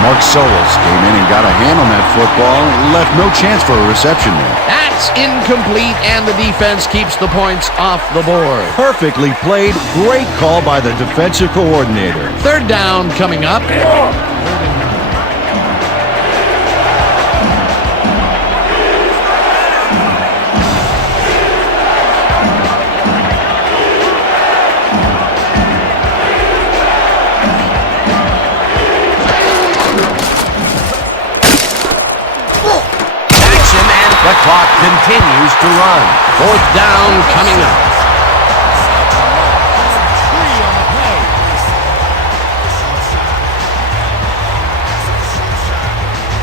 Mark Solis came in and got a hand on that football and left no chance for a reception there. That's incomplete, and the defense keeps the points off the board. Perfectly played. Great call by the defensive coordinator. Third down coming up. The clock continues to run. Fourth down coming up.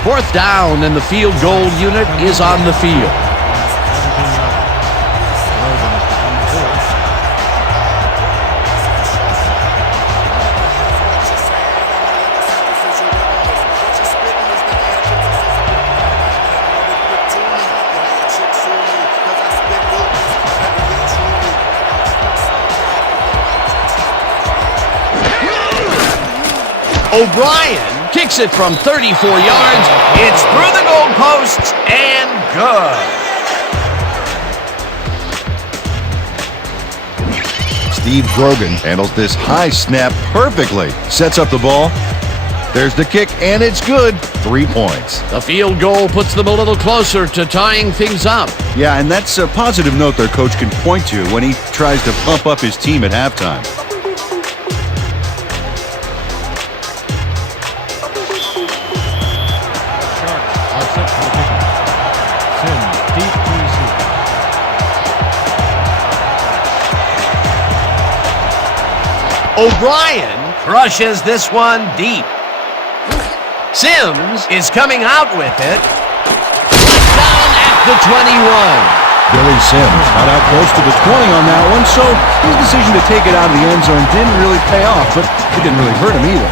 Fourth down, and the field goal unit is on the field. O'Brien kicks it from 34 yards. It's through the goalposts and good. Steve Grogan handles this high snap perfectly. Sets up the ball. There's the kick, and it's good. 3 points. The field goal puts them a little closer to tying things up. Yeah, and that's a positive note their coach can point to when he tries to pump up his team at halftime. O'Brien crushes this one deep. Sims is coming out with it. Down at the 21. Billy Sims got out close to the 20 on that one, so his decision to take it out of the end zone didn't really pay off, but it didn't really hurt him either.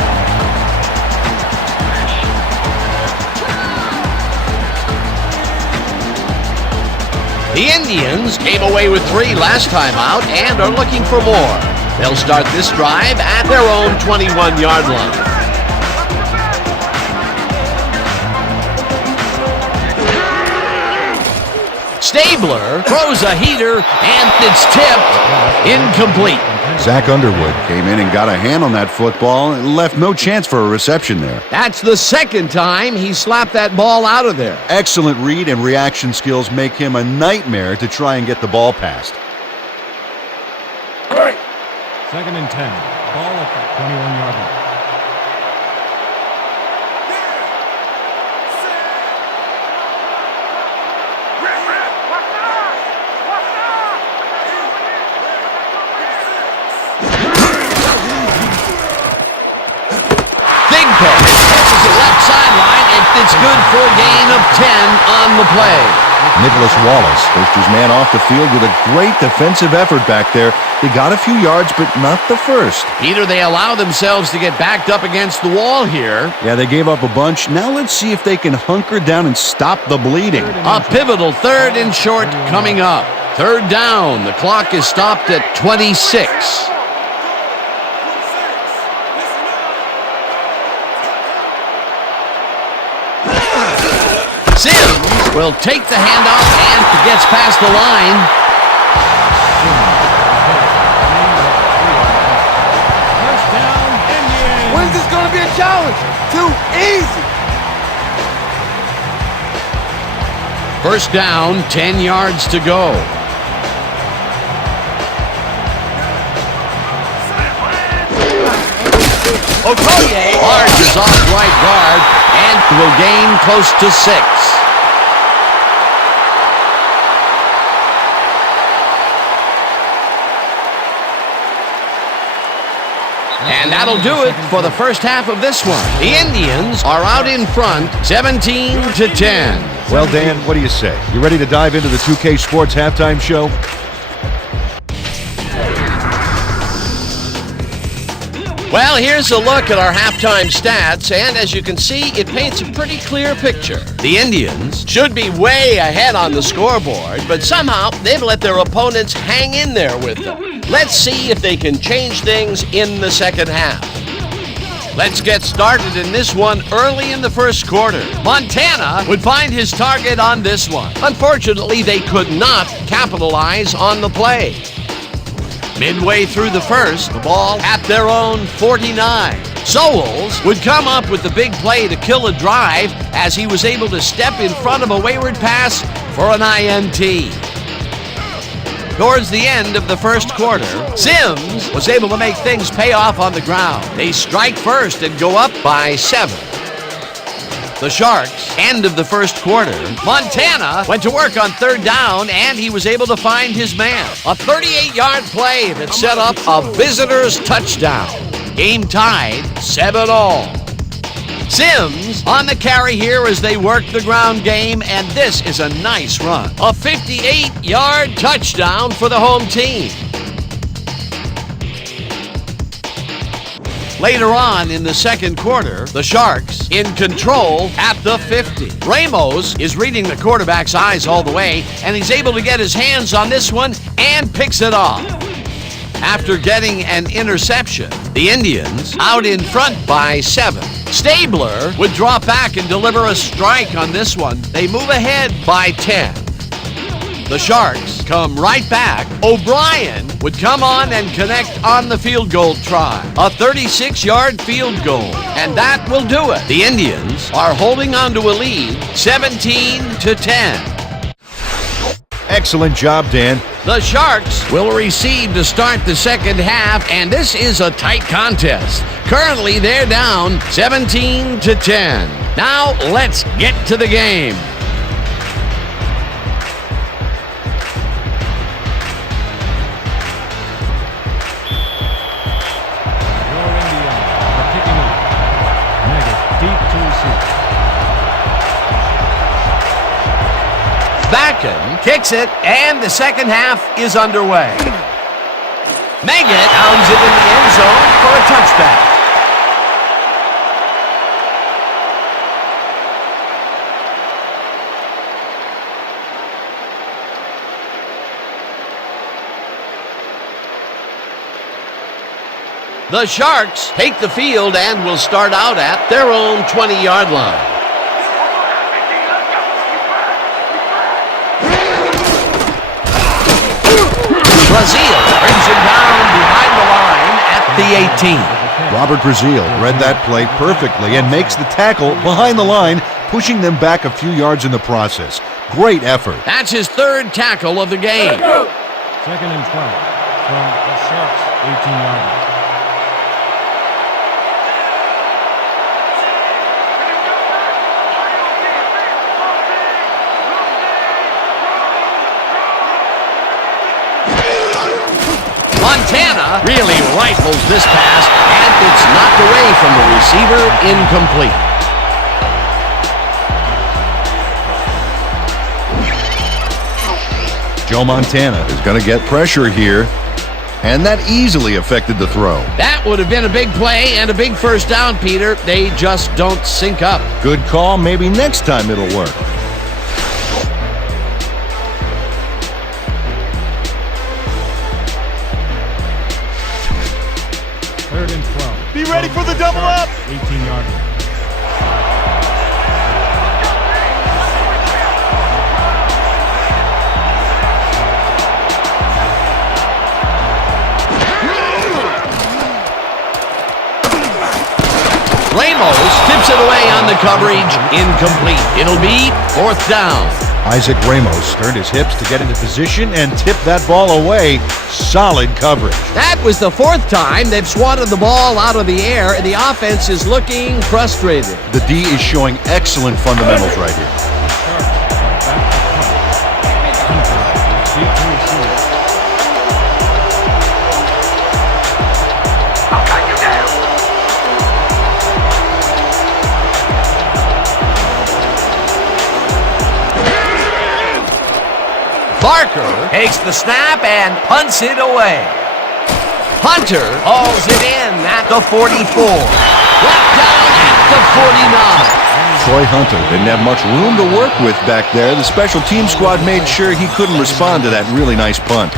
The Indians came away with 3 last time out and are looking for more. They'll start this drive at their own 21-yard line. Stabler throws a heater, and it's tipped incomplete. Zach Underwood came in and got a hand on that football and left no chance for a reception there. That's the second time he slapped that ball out of there. Excellent read and reaction skills make him a nightmare to try and get the ball past. 2nd and 10. Ball at the 21-yard line. Left sideline, and it's good for a gain of 10 on the play. Nicholas Wallace pushed his man off the field with a great defensive effort back there. They got a few yards, but not the first. Peter, they allow themselves to get backed up against the wall here. Yeah, they gave up a bunch. Now let's see if they can hunker down and stop the bleeding. A pivotal 3rd and short coming up. 3rd down. The clock is stopped at 26. Sims will take the handoff and gets past the line. First down, Indians. When is this going to be a challenge? Too easy. First down, 10 yards to go. Okoye barges off right guard and will gain close to 6. And that'll do it for the first half of this one. The Indians are out in front, 17-10. Well, Dan, what do you say? You ready to dive into the 2K Sports halftime show? Well, here's a look at our halftime stats, and as you can see, it paints a pretty clear picture. The Indians should be way ahead on the scoreboard, but somehow they've let their opponents hang in there with them. Let's see if they can change things in the second half. Let's get started in this one early in the first quarter. Montana would find his target on this one. Unfortunately, they could not capitalize on the play. Midway through the first, the ball at their own 49. Sowles would come up with the big play to kill a drive as he was able to step in front of a wayward pass for an INT. Towards the end of the first quarter, Sims was able to make things pay off on the ground. They strike first and go up by 7. The Sharks, end of the first quarter, Montana went to work on 3rd down, and he was able to find his man. A 38-yard play that set up a visitor's touchdown. Game tied, 7-all. Sims on the carry here as they work the ground game, and this is a nice run. A 58-yard touchdown for the home team. Later on in the second quarter, the Sharks in control at the 50. Ramos is reading the quarterback's eyes all the way, and he's able to get his hands on this one and picks it off. After getting an interception, the Indians out in front by 7. Stabler would drop back and deliver a strike on this one. They move ahead by 10. The Sharks come right back. O'Brien would come on and connect on the field goal try. A 36-yard field goal, and that will do it. The Indians are holding on to a lead, 17-10. Excellent job, Dan. The Sharks will receive to start the second half, and this is a tight contest. Currently, they're down 17-10. Now, let's get to the game. Backen kicks it, and the second half is underway. Meggett pounds it in the end zone for a touchdown. The Sharks take the field and will start out at their own 20-yard line. Brazil brings him down behind the line at the 18. Robert Brazil read that play perfectly and makes the tackle behind the line, pushing them back a few yards in the process. Great effort. That's his third tackle of the game. 2nd and 12 from the Sharks' 18-yard line. Montana really rifles this pass, and it's knocked away from the receiver, incomplete. Joe Montana is going to get pressure here, and that easily affected the throw. That would have been a big play and a big first down, Peter. They just don't sync up. Good call. Maybe next time it'll work. Third and 12. Be ready for the double up. 18-yard line. Ramos tips it away on the coverage, incomplete. It'll be 4th down. Isaac Ramos turned his hips to get into position and tipped that ball away. Solid coverage. That was the 4th time they've swatted the ball out of the air, and the offense is looking frustrated. The D is showing excellent fundamentals right here. Barker takes the snap and punts it away. Hunter hauls it in at the 44. Brought down at the 49. Troy Hunter didn't have much room to work with back there. The special team squad made sure he couldn't respond to that really nice punt.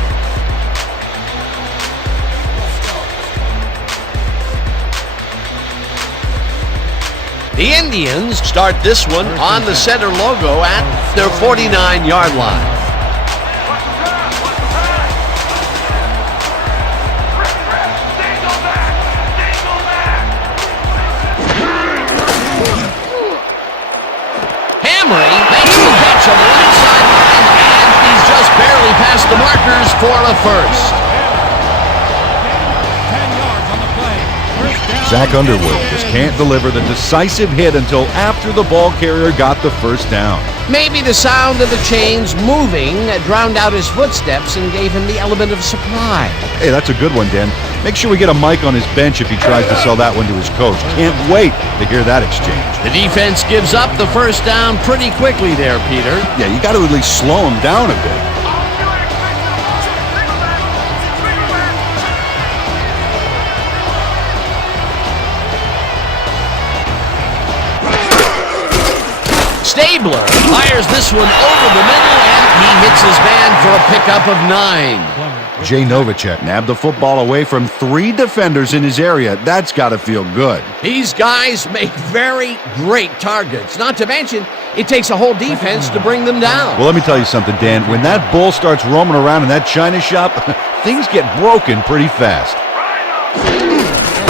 The Indians start this one on the center logo at their 49-yard line. Past the markers for a first. 10 yards on the play. First down. Zach Underwood just can't deliver the decisive hit until after the ball carrier got the first down. Maybe the sound of the chains moving drowned out his footsteps and gave him the element of surprise. Hey, that's a good one, Dan. Make sure we get a mic on his bench if he tries to sell that one to his coach. Can't wait to hear that exchange. The defense gives up the first down pretty quickly there, Peter. Yeah, you got to at least slow him down a bit. Stabler fires this one over the middle, and he hits his man for a pickup of 9. Jay Novacek nabbed the football away from 3 defenders in his area. That's got to feel good. These guys make very great targets. Not to mention, it takes a whole defense to bring them down. Well, let me tell you something, Dan. When that bull starts roaming around in that china shop, things get broken pretty fast.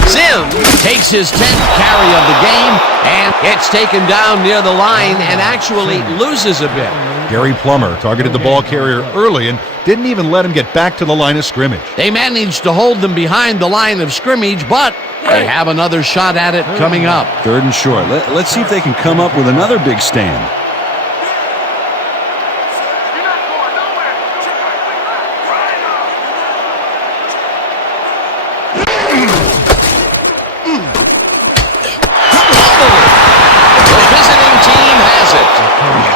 Sims takes his 10th carry of the game and gets taken down near the line and actually loses a bit. Gary Plummer targeted the ball carrier early and didn't even let him get back to the line of scrimmage. They managed to hold them behind the line of scrimmage, but they have another shot at it coming up. 3rd and short. Let's see if they can come up with another big stand.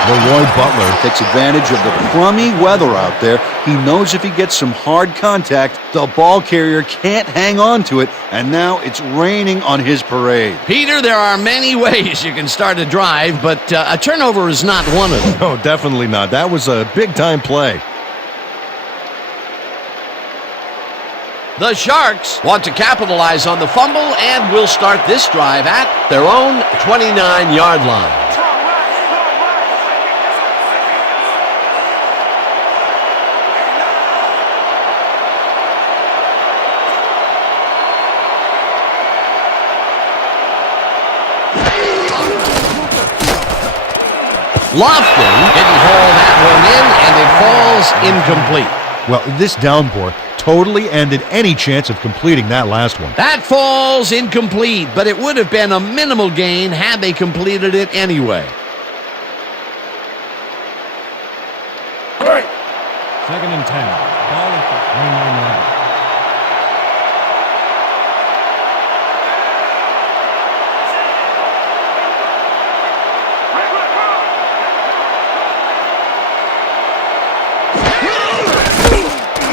Leroy Butler takes advantage of the crummy weather out there. He knows if he gets some hard contact, the ball carrier can't hang on to it, and now it's raining on his parade. Peter, there are many ways you can start a drive, but a turnover is not one of them. No, definitely not. That was a big-time play. The Sharks want to capitalize on the fumble and will start this drive at their own 29-yard line. Lofton didn't haul that one in, and it falls incomplete. Well, this downpour totally ended any chance of completing that last one. That falls incomplete, but it would have been a minimal gain had they completed it anyway. Second and 10. Ball at the 29 line.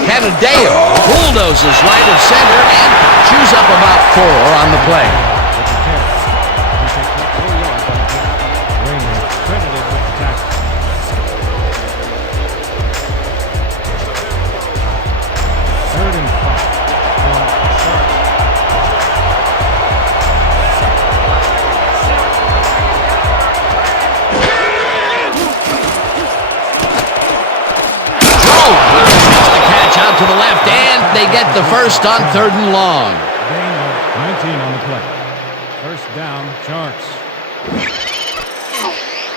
Canadeo bulldozes right of center and chews up about 4 on the play. Credited with the tackle. Third and 5. Out to the left, and they get the first on 3rd and long. Gain of 19 on the play. First down, Sharks.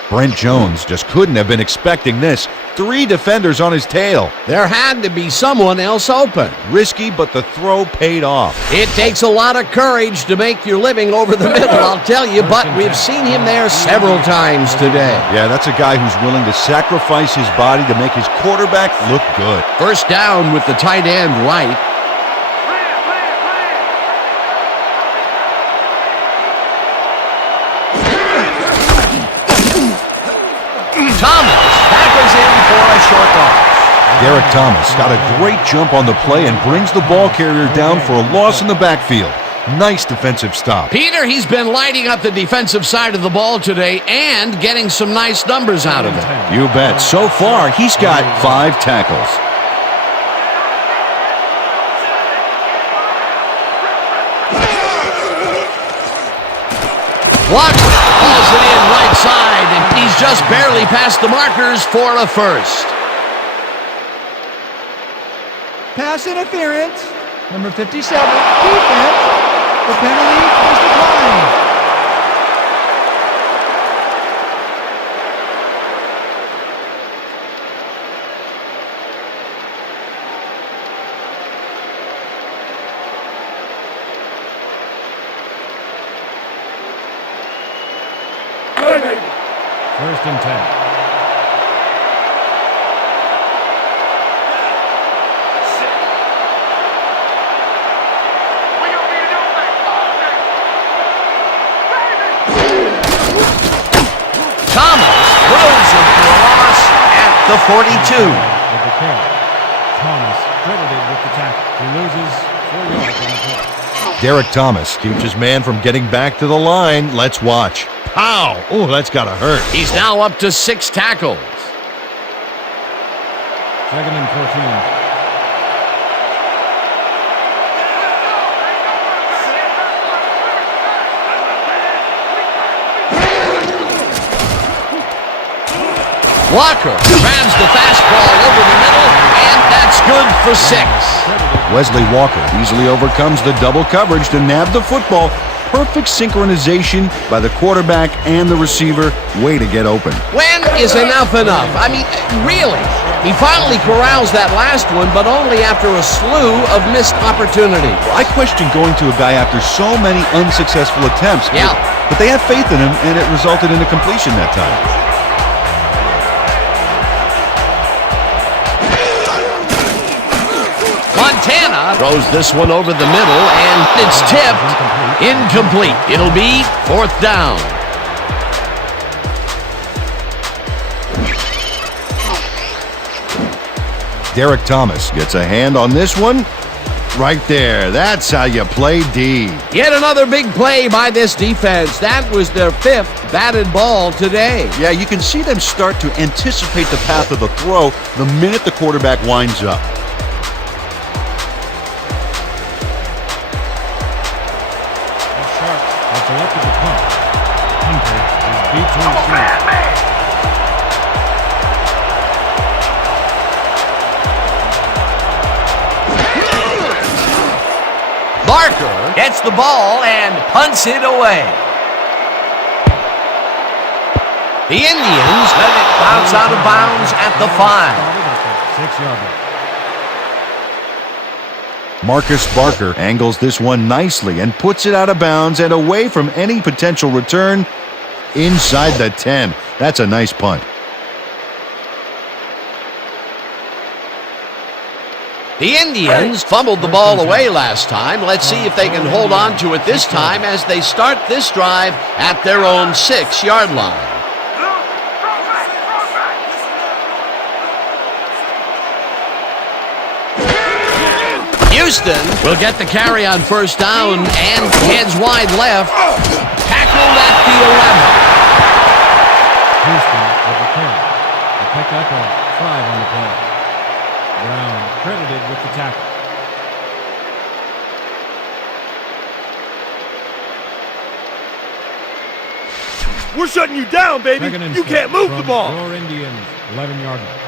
Brent Jones just couldn't have been expecting this. 3 defenders on his tail. There had to be someone else open. Risky, but the throw paid off. It takes a lot of courage to make your living over the middle, I'll tell you, but we've seen him there several times today. Yeah, that's a guy who's willing to sacrifice his body to make his quarterback look good. First down with the tight end right. Thomas tackles in for a short loss. Derek Thomas got a great jump on the play and brings the ball carrier down for a loss in the backfield. Nice defensive stop. Peter, he's been lighting up the defensive side of the ball today and getting some nice numbers out of it. You bet. So far, he's got 5 tackles. Walker hauls it in right side, and he's just barely past the markers for a first. Pass interference. Number 57. Defense. The penalty is declined. First and 10. Thomas throws it for a loss at the 42. With the carry. Thomas credited with the tackle. He loses 4 yards on the play. Derek Thomas keeps his man from getting back to the line. Let's watch. Pow! Oh, that's gotta hurt. He's now up to 6 tackles. Second and 14. Walker grabs the fastball over the middle, and that's good for 6. Wesley Walker easily overcomes the double coverage to nab the football. Perfect synchronization by the quarterback and the receiver. Way to get open. When is enough enough? I mean, really? He finally corrals that last one, but only after a slew of missed opportunities. I question going to a guy after so many unsuccessful attempts. Yeah. But they have faith in him, and it resulted in a completion that time. Montana throws this one over the middle, and it's tipped incomplete. It'll be 4th down. Derek Thomas gets a hand on this one. Right there. That's how you play D. Yet another big play by this defense. That was their 5th batted ball today. Yeah, you can see them start to anticipate the path of the throw the minute the quarterback winds up. at the punt. Hunter is beat to receive. Barker gets the ball and punts it away. The Indians let it bounce out of bounds at the 5. 6-yard line. Marcus Barker angles this one nicely and puts it out of bounds and away from any potential return inside the 10. That's a nice punt. The Indians fumbled the ball away last time. Let's see if they can hold on to it this time as they start this drive at their own 6-yard line. Houston will get the carry on first down and heads wide left. Tackled at the 11. Houston with the carry. A pickup of 5 on the play. Brown credited with the tackle. We're shutting you down, baby. You can't move the ball. Your Indians, 11-yard line.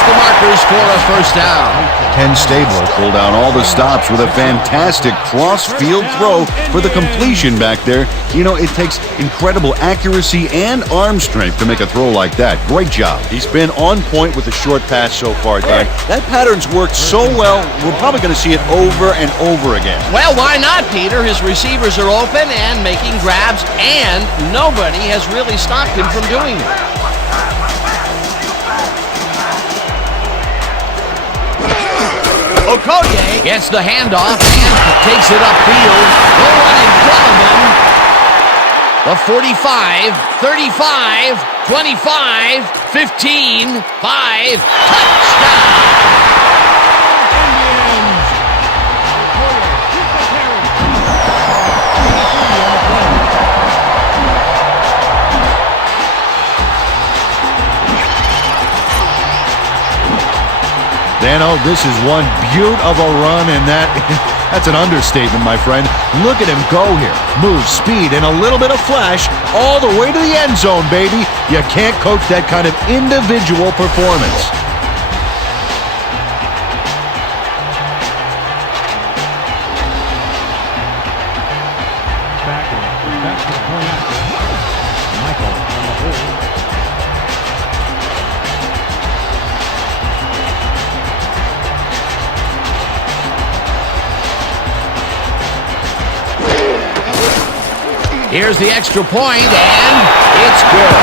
The markers for a first down. Ken Stabler pulled out all the stops with a fantastic cross-field throw for the completion back there. You know, it takes incredible accuracy and arm strength to make a throw like that. Great job. He's been on point with the short pass so far, Dan. That pattern's worked so well, we're probably going to see it over and over again. Well, why not, Peter? His receivers are open and making grabs, and nobody has really stopped him from doing it. Okoye gets the handoff and takes it upfield. No one in front of him. The 45, 35, 25, 15, 5, touchdown! Dano, this is one beaut of a run, and that's an understatement, my friend. Look at him go here. Move, speed, and a little bit of flash all the way to the end zone, baby. You can't coach that kind of individual performance. Back to the point after. Michael on the hold. Here's the extra point, and it's good.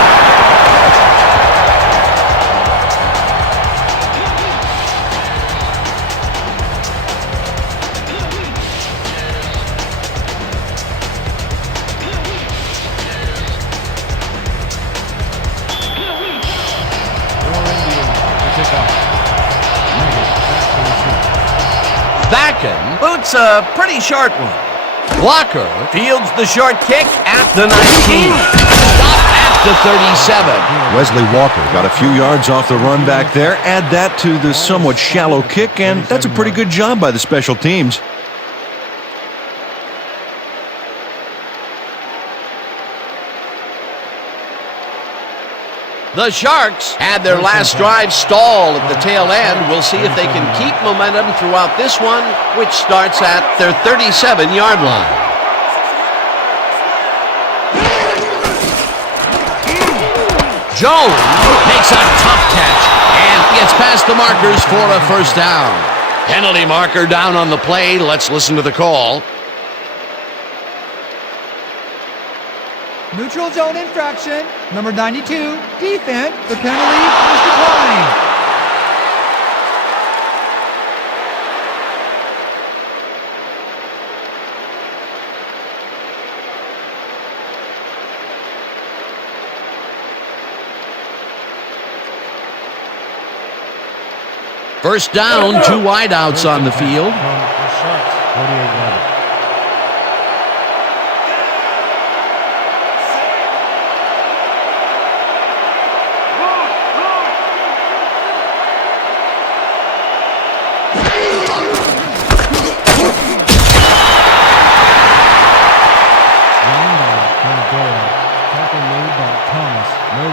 Backen boots a pretty short one. Walker fields the short kick at the 19. Stop at the 37. Wesley Walker got a few yards off the run back there. Add that to the somewhat shallow kick, and that's a pretty good job by the special teams. The Sharks had their last drive stall at the tail end. We'll see if they can keep momentum throughout this one, which starts at their 37-yard line. Jones makes a tough catch and gets past the markers for a first down. Penalty marker down on the play. Let's listen to the call. Neutral zone infraction. Number 92, defense. The penalty is declined. First down, 2 wideouts on the field. The Sharks, 48-11.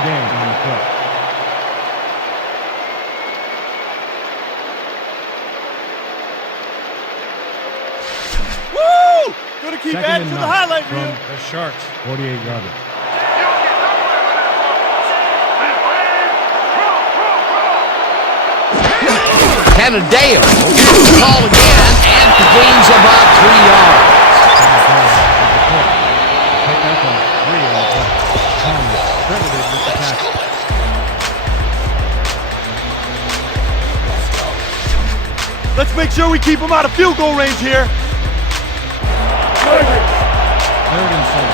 gain on the play. Woo! Gonna keep Second adding and to the 9 highlight from reel. the Sharks, 48-yarder. Canadeo, here's the call again, and gains about 3 yards. Pick up a 3 on the play. Thomas credited with the tackle. Let's make sure we keep him out of field goal range here. 3rd and 7.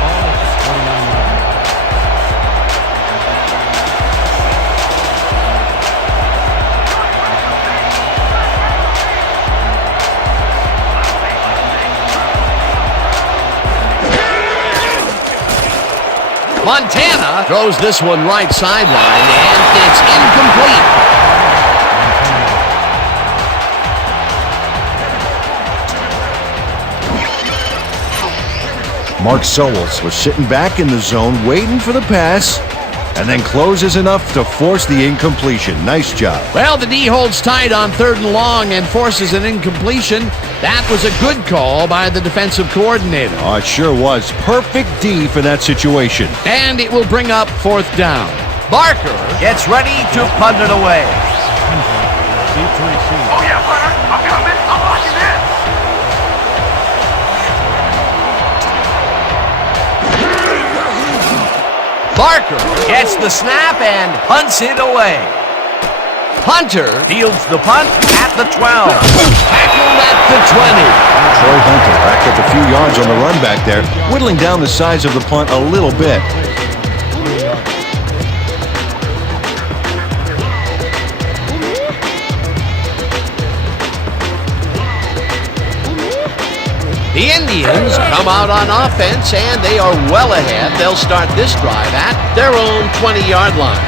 Ball at the 49-yard line. Montana throws this one right sideline, and it's incomplete. Mark Sowles was sitting back in the zone waiting for the pass and then closes enough to force the incompletion. Nice job. Well, the D holds tight on 3rd and long and forces an incompletion. That was a good call by the defensive coordinator. Oh, it sure was. Perfect D for that situation. And it will bring up 4th down. Barker gets ready to punt it away. Deep to receive. Oh yeah, partner. I'm coming. I'm locking in. Barker gets the snap and punts it away. Hunter fields the punt at the 12. Tackled at the 20. Troy Hunter backed up a few yards on the run back there, whittling down the size of the punt a little bit. The Indians come out on offense, and they are well ahead. They'll start this drive at their own 20-yard line.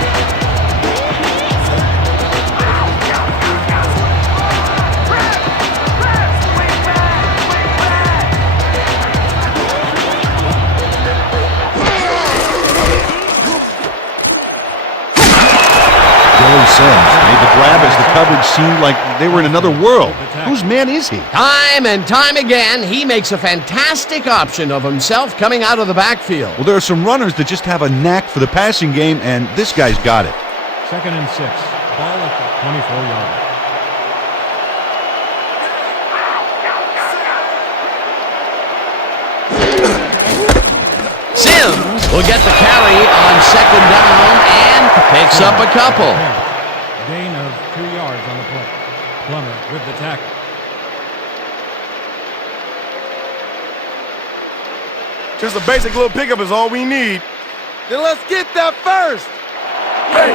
Billy Sims made the grab as the coverage seemed like they were in another world. Whose man is he? Time and time again, he makes a fantastic option of himself coming out of the backfield. Well, there are some runners that just have a knack for the passing game, and this guy's got it. 2nd and 6. Ball at the 24-yard line. Sims will get the carry on 2nd down and picks up a couple. Gain of 2 yards on the play. Plummer with the tackle. Just a basic little pickup is all we need. Then let's get that first. Hey.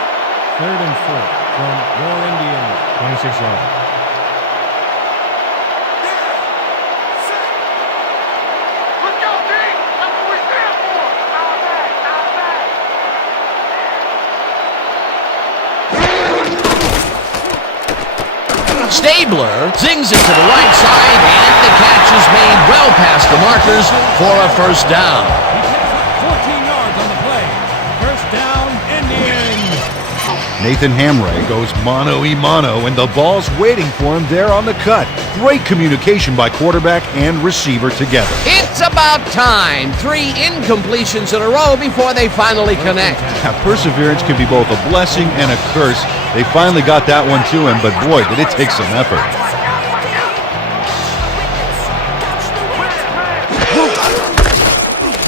3rd and 4 from your Indians, 26 yards. Stabler zings it to the right side, and the catch is made well past the markers for a 1st down. 14 yards on the play. 1st down, Indians. Nathan Hamray goes mano-a-mano, and the ball's waiting for him there on the cut. Great communication by quarterback and receiver together. It's about time. 3 incompletions in a row before they finally connect. Now, perseverance can be both a blessing and a curse. They finally got that one to him, but boy, did it take some effort.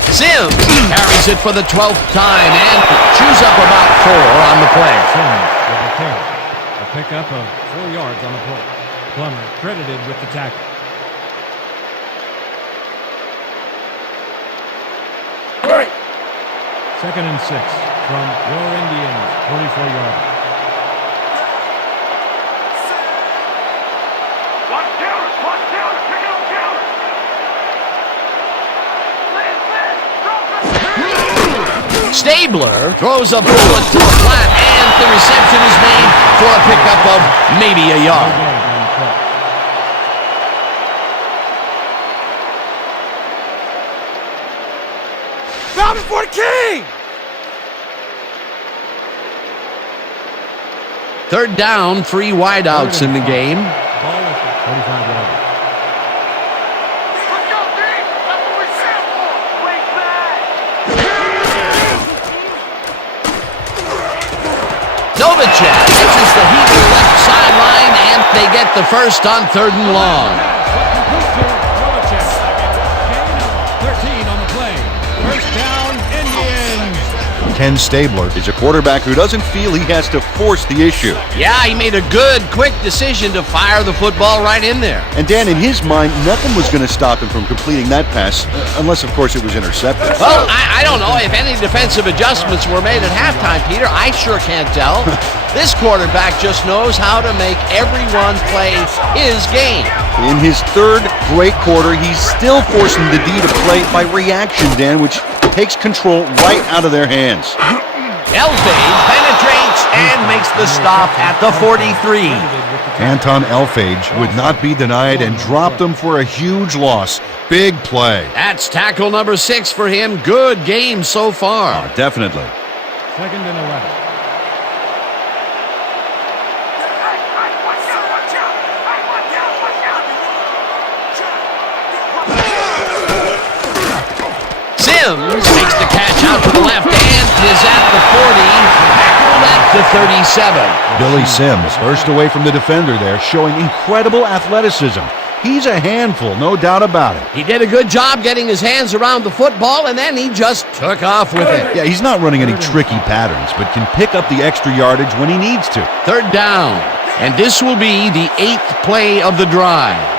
Sims carries it for the 12th time and chews up about 4 on the play. Sims with the carry. A pickup of 4 yards on the play. Plummer credited with the tackle. Great. 2nd and 6 from your Indians, 44-yard line. Stabler throws a bullet to the flat, and the reception is made for a pickup of maybe a yard. Bound for the king! Third down, 3 wideouts in the game. Ball at the 45-yard line. Novacek catches the heat to the left sideline, and they get the first on 3rd and long. Novacek. Gain of 13 on the play. First down, Indians. Ken Stabler is a quarterback who doesn't feel he has to force the issue. Yeah, he made a good, quick decision to fire the football right in there. And Dan, in his mind, nothing was going to stop him from completing that pass, unless, of course, it was intercepted. Well, I don't know if any defensive adjustments were made at halftime, Peter. I sure can't tell. This quarterback just knows how to make everyone play his game. In his third great quarter, he's still forcing the D to play by reaction, Dan, which takes control right out of their hands. Elfage penetrates and makes the stop at the 43. Anton Elfage would not be denied and dropped them for a huge loss. Big play. That's tackle number 6 for him. Good game so far. Definitely. 2nd and 11. Sims makes the catch out to the left and is at the 40, tackled at the 37. Billy Sims burst away from the defender there, showing incredible athleticism. He's a handful, no doubt about it. He did a good job getting his hands around the football, and then he just took off with it. Yeah, he's not running any tricky patterns, but can pick up the extra yardage when he needs to. 3rd down, and this will be the 8th play of the drive.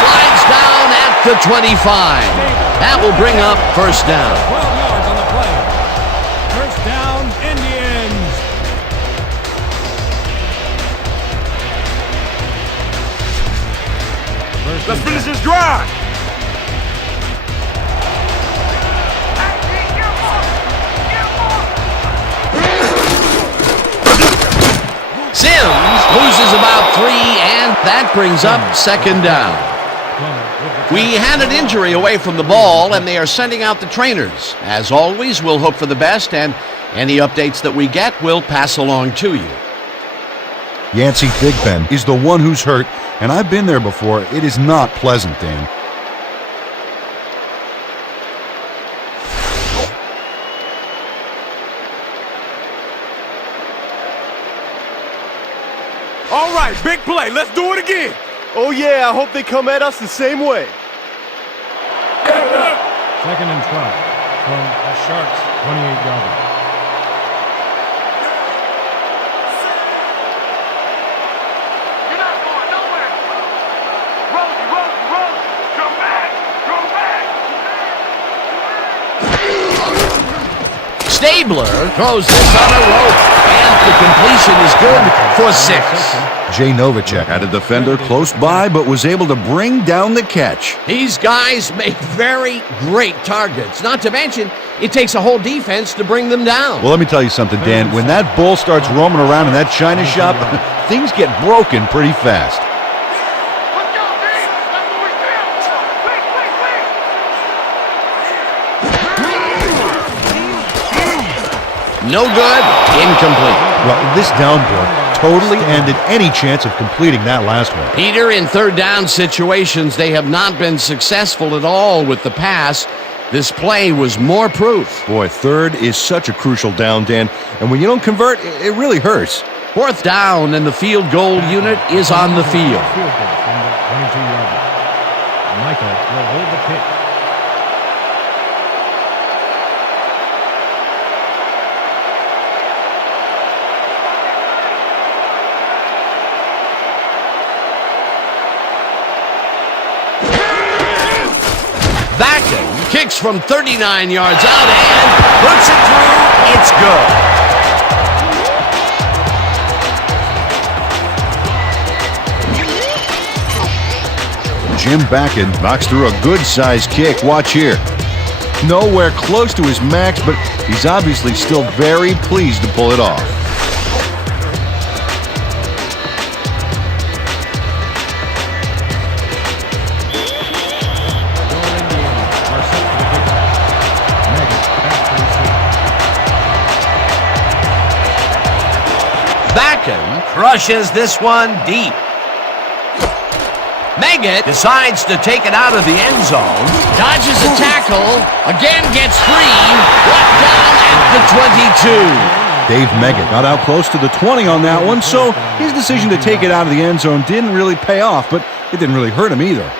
Slides down at the 25. That will bring up first down. 12 yards on the play. First down, Indians. Let's finish this drive. Sims loses about 3, and that brings up 2nd down. We had an injury away from the ball, and they are sending out the trainers. As always, we'll hope for the best, and any updates that we get, we'll pass along to you. Yancey Thigpen is the one who's hurt, and I've been there before. It is not pleasant, Dan. All right, big play. Let's do it again. Oh, yeah, I hope they come at us the same way. 2nd and 12 from the Sharks' 28-yard line. Stabler throws this on a rope, and the completion is good for 6. Jay Novacek had a defender close by, but was able to bring down the catch. These guys make very great targets. Not to mention, it takes a whole defense to bring them down. Well, let me tell you something, Dan. When that bull starts roaming around in that china shop, things get broken pretty fast. No good, incomplete. Well, this down blow totally ended any chance of completing that last one. Peter, in 3rd down situations, they have not been successful at all with the pass. This play was more proof. Boy, 3rd is such a crucial down, Dan, and when you don't convert, it really hurts. 4th down, and the field goal unit is on the field. Field goal from the 22-yard line. Michael will hold the kick. Backen kicks from 39 yards out and puts it through. It's good. Jim Backen knocks through a good-sized kick. Watch here. Nowhere close to his max, but he's obviously still very pleased to pull it off. McCracken crushes this one deep. Meggett decides to take it out of the end zone. Dodges a tackle. Again gets free. Brought down at the 22. Dave Meggett got out close to the 20 on that one, so his decision to take it out of the end zone didn't really pay off, but it didn't really hurt him either.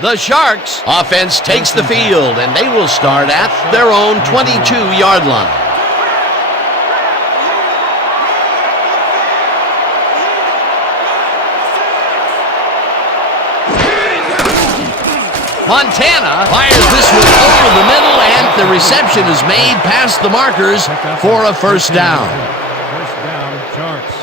The Sharks offense takes the field, and they will start at their own 22-yard line. Montana fires this one over the middle, and the reception is made past the markers for a first down. First down, Sharks.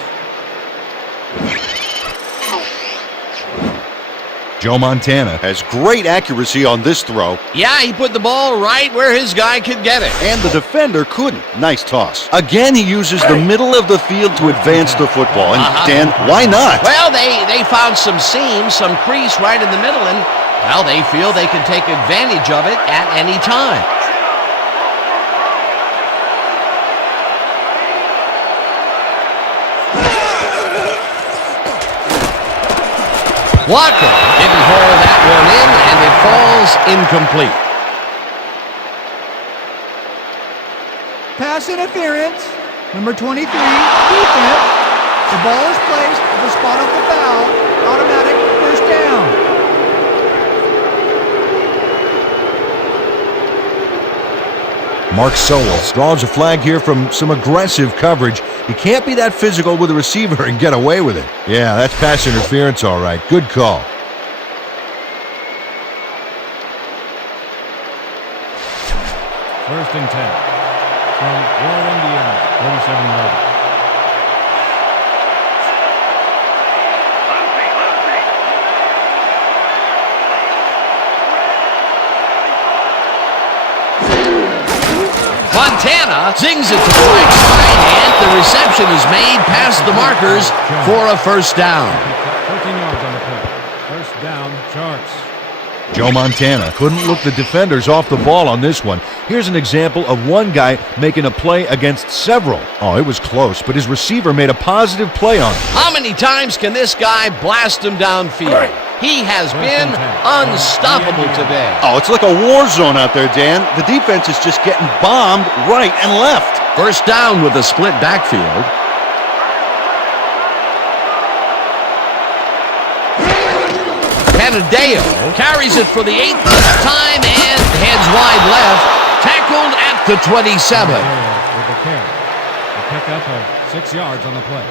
Joe Montana has great accuracy on this throw, Yeah, he put the ball right where his guy could get it. and the defender couldn't. Nice toss. Again, he uses the middle of the field to advance the football. And Dan, why not? Well, they found some seam, some crease right in the middle, and, well, they feel they can take advantage of it at any time. Walker didn't haul that one in, and it falls incomplete. Pass interference. Number 23, defense. The ball is placed at the spot of the foul. Automatic first down. Mark Sowell draws a flag here from some aggressive coverage. You can't be that physical with a receiver and get away with it. Yeah, that's pass interference, all right. Good call. First and 10 from Royal Indians, 47 yards. Montana zings it to the right side, and the reception is made past the markers for a first down. 13 yards on the play. First down, Sharks. Joe Montana couldn't look the defenders off the ball on this one. Here's an example of one guy making a play against several. Oh, it was close, but his receiver made a positive play on it. How many times can this guy blast him downfield? He has been unstoppable today. Oh, it's like a war zone out there, Dan. The defense is just getting bombed right and left. First down with a split backfield. Canadeo carries it for the 8th time and heads wide left. Tackled at the 27. With the carry. A pickup of 6 yards on the play.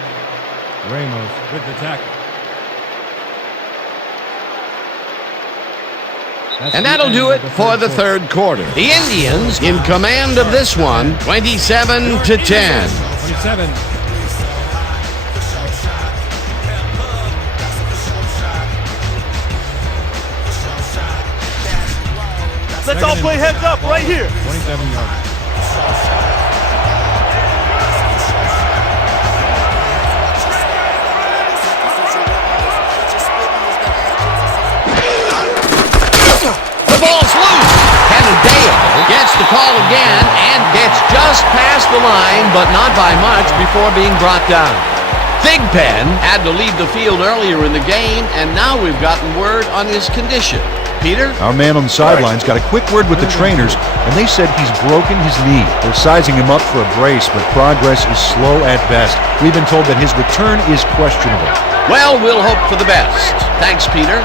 Ramos with the tackle. And that'll do it for the third quarter. The Indians in command of this one, 27-10. 27. Let's all play heads up right here. 27 yards. The ball's loose. Canadeo gets the call again and gets just past the line, but not by much before being brought down. Thigpen had to leave the field earlier in the game, and now we've gotten word on his condition. Peter? Our man on the sidelines got a quick word with the trainers, and they said he's broken his knee. They're sizing him up for a brace, but progress is slow at best. We've been told that his return is questionable. Well, we'll hope for the best. Thanks, Peter.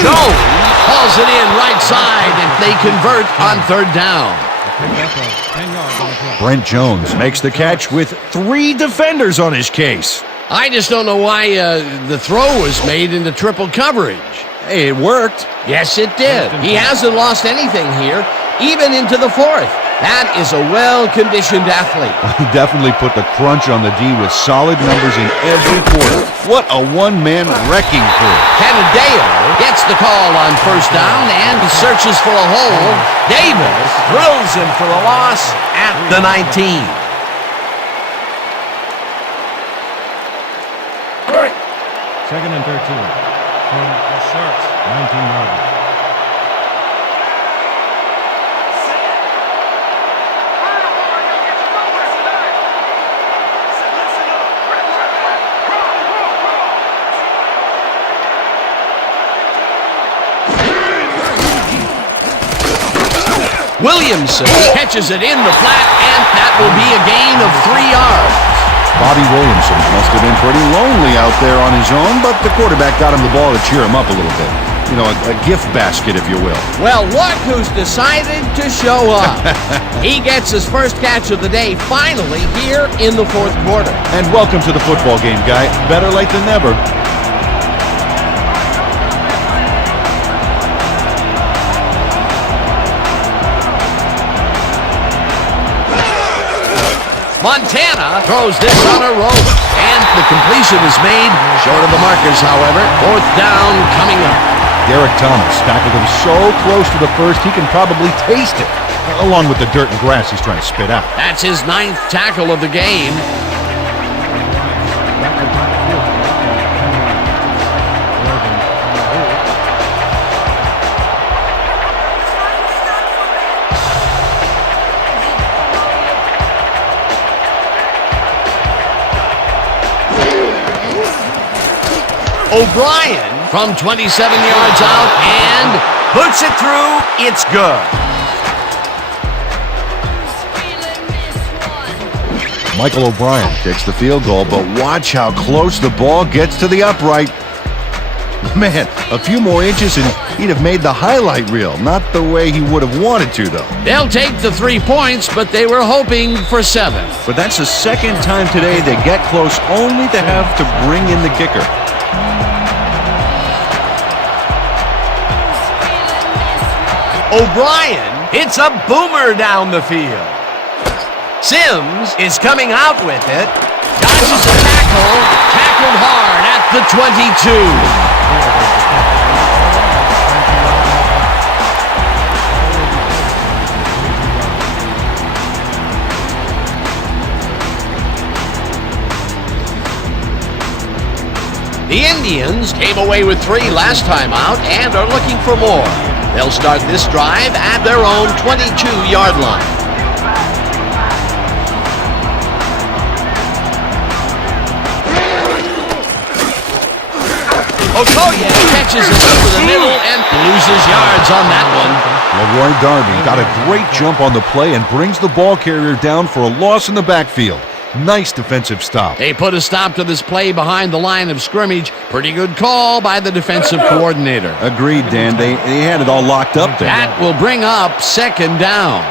Jones hauls it in right side, and they convert on third down. Brent Jones makes the catch with 3 defenders on his case. I just don't know why the throw was made into triple coverage. Hey, it worked. Yes, it did. He hasn't lost anything here, even into the fourth. That is a well-conditioned athlete. He definitely put the crunch on the D with solid numbers in every quarter. What a one-man wrecking crew. Canadeo gets the call on first down and searches for a hole. Davis throws him for a loss at the 19. Second and 13 from the Sharks, 19-yard line. Williamson catches it in the flat, and that will be a gain of 3 yards. Bobby Williamson must have been pretty lonely out there on his own, but the quarterback got him the ball to cheer him up a little bit. You know, a gift basket, if you will. Well, look who's decided to show up. He gets his first catch of the day finally here in the fourth quarter. And welcome to the football game, guy. Better late than never. Montana throws this on a rope, and the completion is made short of the markers, however. Fourth down coming up. Derek Thomas tackled him so close to the first he can probably taste it, along with the dirt and grass he's trying to spit out. That's his 9th tackle of the game. O'Brien from 27 yards out and puts it through. It's good. Michael O'Brien kicks the field goal, but watch how close the ball gets to the upright. Man, a few more inches and he'd have made the highlight reel. Not the way he would have wanted to, though. They'll take the 3 points, but they were hoping for 7. But that's the second time today they get close only to have to bring in the kicker. O'Brien hits a boomer down the field. Sims is coming out with it. Dodges a tackle. Tackled hard at the 22. The Indians came away with 3 last time out and are looking for more. They'll start this drive at their own 22-yard line. Okoye catches it over the middle and loses yards on that one. Leroy Darby got a great jump on the play and brings the ball carrier down for a loss in the backfield. Nice defensive stop. They put a stop to this play behind the line of scrimmage. Pretty good call by the defensive coordinator. Agreed, Dan. They had it all locked up there. That will bring up second down.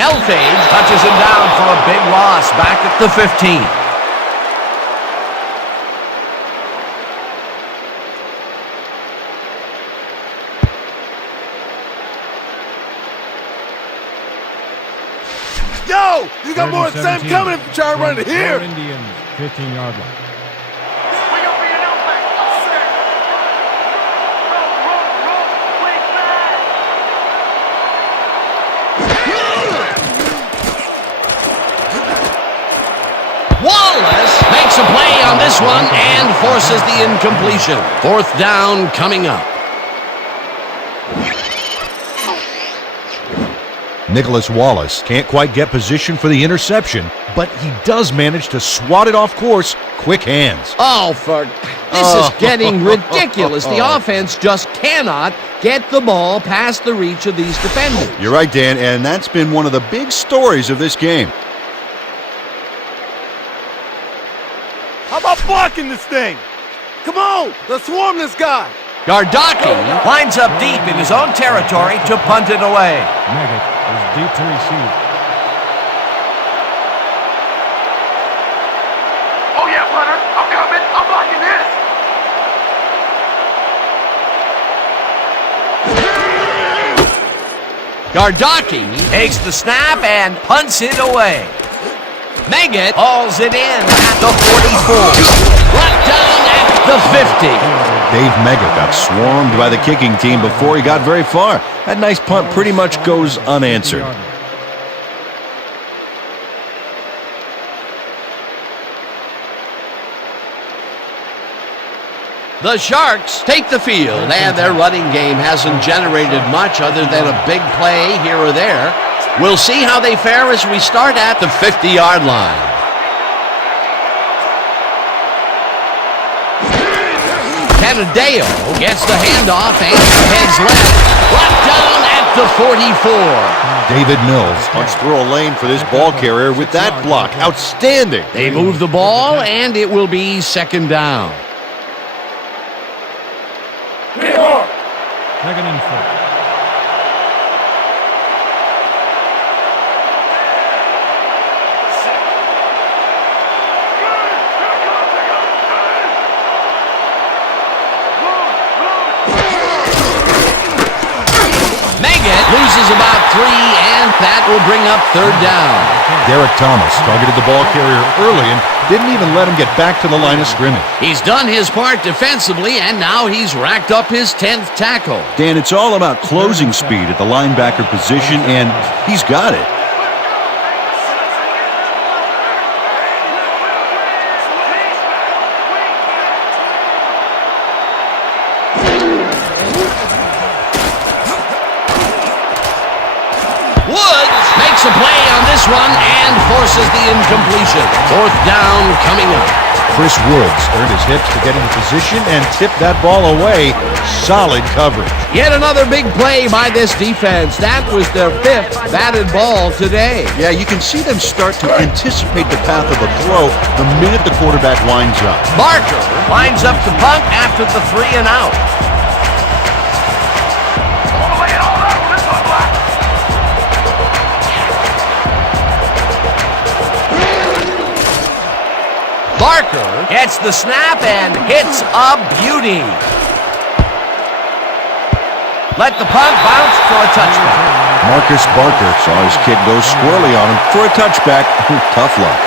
Elfage touches him down for a big loss back at the 15. Yo, you got more of the same coming if you try to run it here. Indians, 15-yard line. Wallace makes a play on this one and forces the incompletion. Fourth down coming up. Nicholas Wallace can't quite get position for the interception, but he does manage to swat it off course. Quick hands. This is getting ridiculous. The offense just cannot get the ball past the reach of these defenders. You're right, Dan, and that's been one of the big stories of this game. How about blocking this thing? Come on, let's swarm this guy. Gardaki lines up deep in his own territory to punt it away. Meggett is deep to receive. Oh yeah, punter, I'm coming. I'm blocking this. Gardaki takes the snap and punts it away. Meggett hauls it in at the 44. Brought down at the 50. Dave Mega got swarmed by the kicking team before he got very far. That nice punt pretty much goes unanswered. The Sharks take the field, and their running game hasn't generated much other than a big play here or there. We'll see how they fare as we start at the 50-yard line. Canadeo gets the handoff and heads left. Brought down at the 44. David Mills punched through a lane for this ball carrier with that block. Outstanding. They move the ball, and it will be second down. Second and 4. Loses about 3, and that will bring up third down. Derek Thomas targeted the ball carrier early and didn't even let him get back to the line of scrimmage. He's done his part defensively, and now he's racked up his 10th tackle. Dan, it's all about closing speed at the linebacker position, and he's got it. Makes a play on this one and forces the incompletion. Fourth down coming up. Chris Woods earned his hips to get into position and tipped that ball away. Solid coverage. Yet another big play by this defense. That was their 5th batted ball today. Yeah, you can see them start to anticipate the path of the throw the minute the quarterback winds up. Barker lines up to punt after the 3 and out. Barker gets the snap and hits a beauty. Let the punt bounce for a touchback. Marcus Barker saw his kick go squirrely on him for a touchback. Tough luck.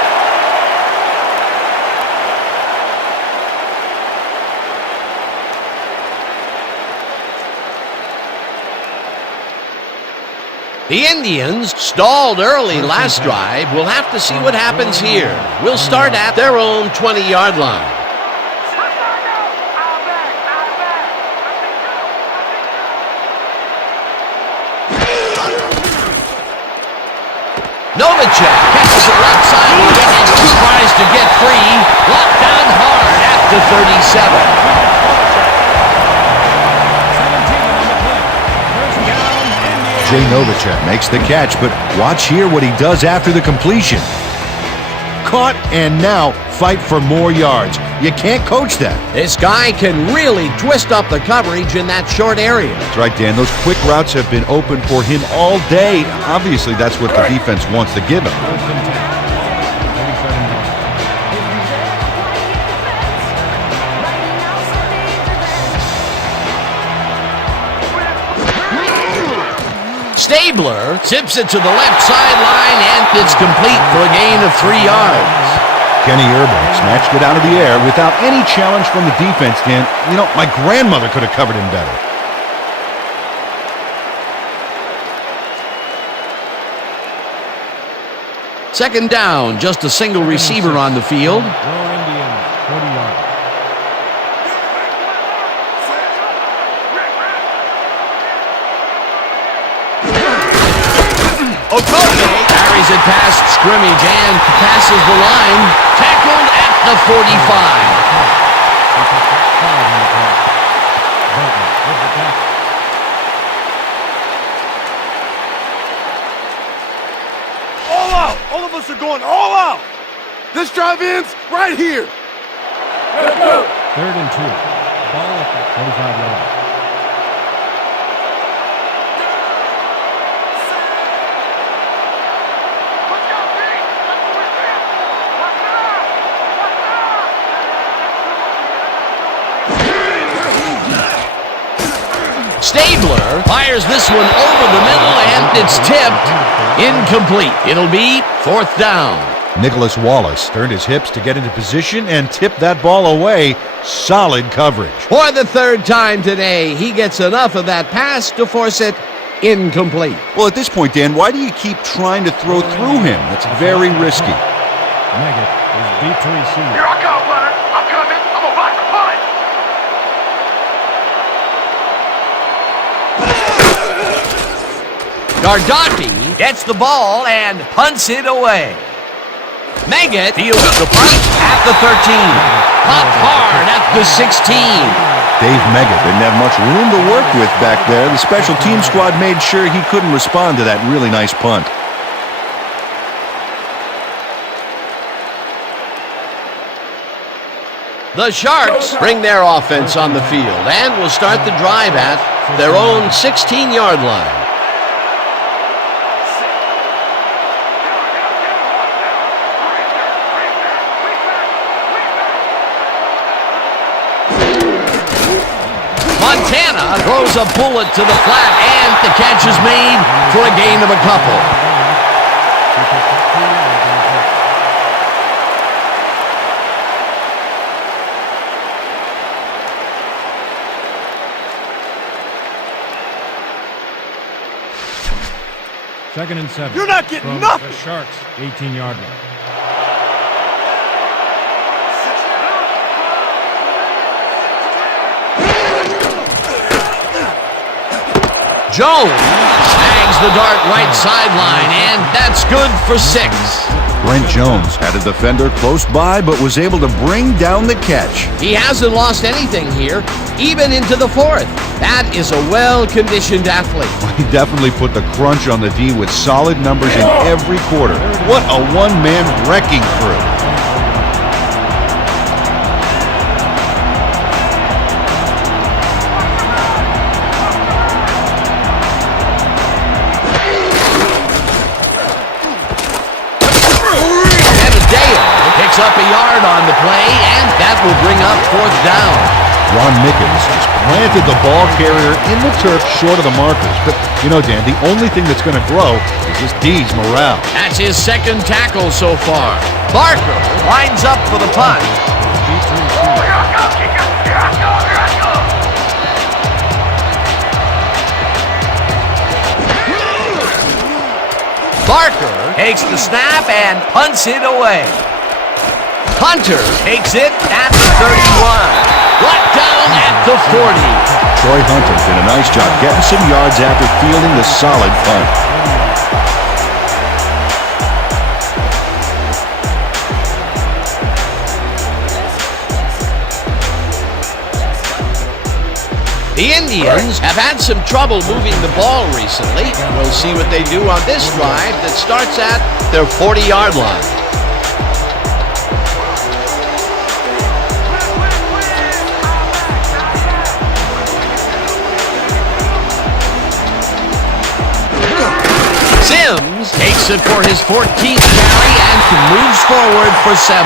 The Indians stalled early last drive. We'll have to see what happens here. We'll start at their own 20-yard line. Novacek catches it left side and tries to get free. Blocked down hard at the 37. Jay Novacek makes the catch, but watch here what he does after the completion. Caught, and now fight for more yards. You can't coach that. This guy can really twist up the coverage in that short area. That's right, Dan. Those quick routes have been open for him all day. Obviously, that's what the defense wants to give him. Stabler tips it to the left sideline, and it's complete for a gain of 3 yards. Kenny Urban snatched it out of the air without any challenge from the defense, Dan. You know, my grandmother could have covered him better. Second down, just a single receiver on the field. Okoye carries it past scrimmage and passes the line. Tackled at the 45. All out! All of us are going all out! This drive ends right here! Let's go! 3rd and 2. Ball at the 45-yard. Stabler fires this one over the middle, and it's tipped. Incomplete. It'll be 4th down. Nicholas Wallace turned his hips to get into position and tipped that ball away. Solid coverage. For the third time today, he gets enough of that pass to force it incomplete. Well, at this point, Dan, why do you keep trying to throw through him? That's very risky. Meggett is deep to receive. Here I go, Leonard. I'm coming. I'm about to punt. Gardocki gets the ball and punts it away. Meggett fields the punt at the 13. Popped hard at the 16. Dave Meggett didn't have much room to work with back there. The special team squad made sure he couldn't respond to that really nice punt. The Sharks bring their offense on the field and will start the drive at their own 16-yard line. Montana throws a bullet to the flat, and the catch is made for a gain of a couple. Second and 7. You're not getting from nothing. The Sharks, 18-yard line. Jones snags the dart right sideline, and that's good for 6. Brent Jones had a defender close by, but was able to bring down the catch. He hasn't lost anything here, even into the 4th. That is a well-conditioned athlete. He definitely put the crunch on the D with solid numbers in every quarter. What a one-man wrecking crew. Up a yard on the play, and that will bring up 4th down. Ron Mickens just planted the ball carrier in the turf short of the markers. But, you know, Dan, the only thing that's going to grow is this D's morale. That's his second tackle so far. Barker lines up for the punt. Barker takes the snap and punts it away. Hunter takes it at the 31. Brought down at the 40. Troy Hunter did a nice job getting some yards after fielding the solid punt. The Indians have had some trouble moving the ball recently. We'll see what they do on this drive that starts at their 40-yard line. Sims takes it for his 14th carry and moves forward for 7.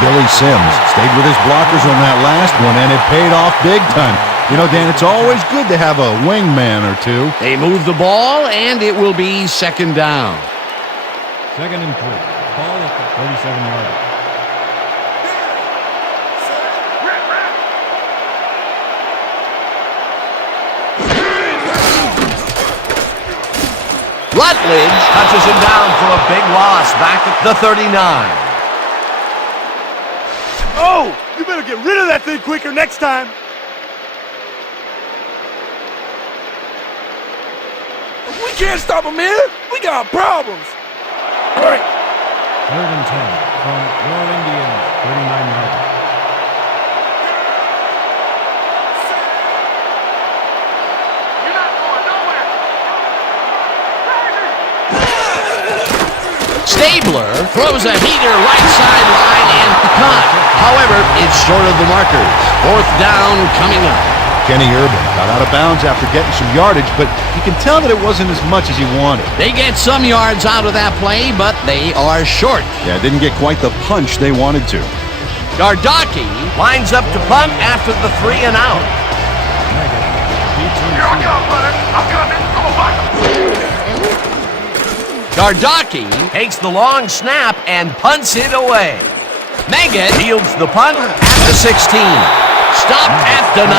Billy Sims stayed with his blockers on that last one, and it paid off big time. You know, Dan, it's always good to have a wingman or two. They move the ball, and it will be 2nd down. 2nd and 3. Ball at the 37-yard line. Rutledge touches him down for a big loss back at the 39. Oh, you better get rid of that thing quicker next time. We can't stop him here. We got problems. All right. 3rd and 10 from your Indians, 39-yard line. Stabler throws a heater right sideline and caught. However, it's short of the markers. 4th down coming up. Kenny Urban got out of bounds after getting some yardage, but you can tell that it wasn't as much as he wanted. They get some yards out of that play, but they are short. Yeah, didn't get quite the punch they wanted to. Gardocki lines up to punt after the 3 and out. Here I come, Leonard. I'm coming. I'm about to. Gardaki takes the long snap and punts it away. Megan fields the punt at the 16. Stopped at the 19.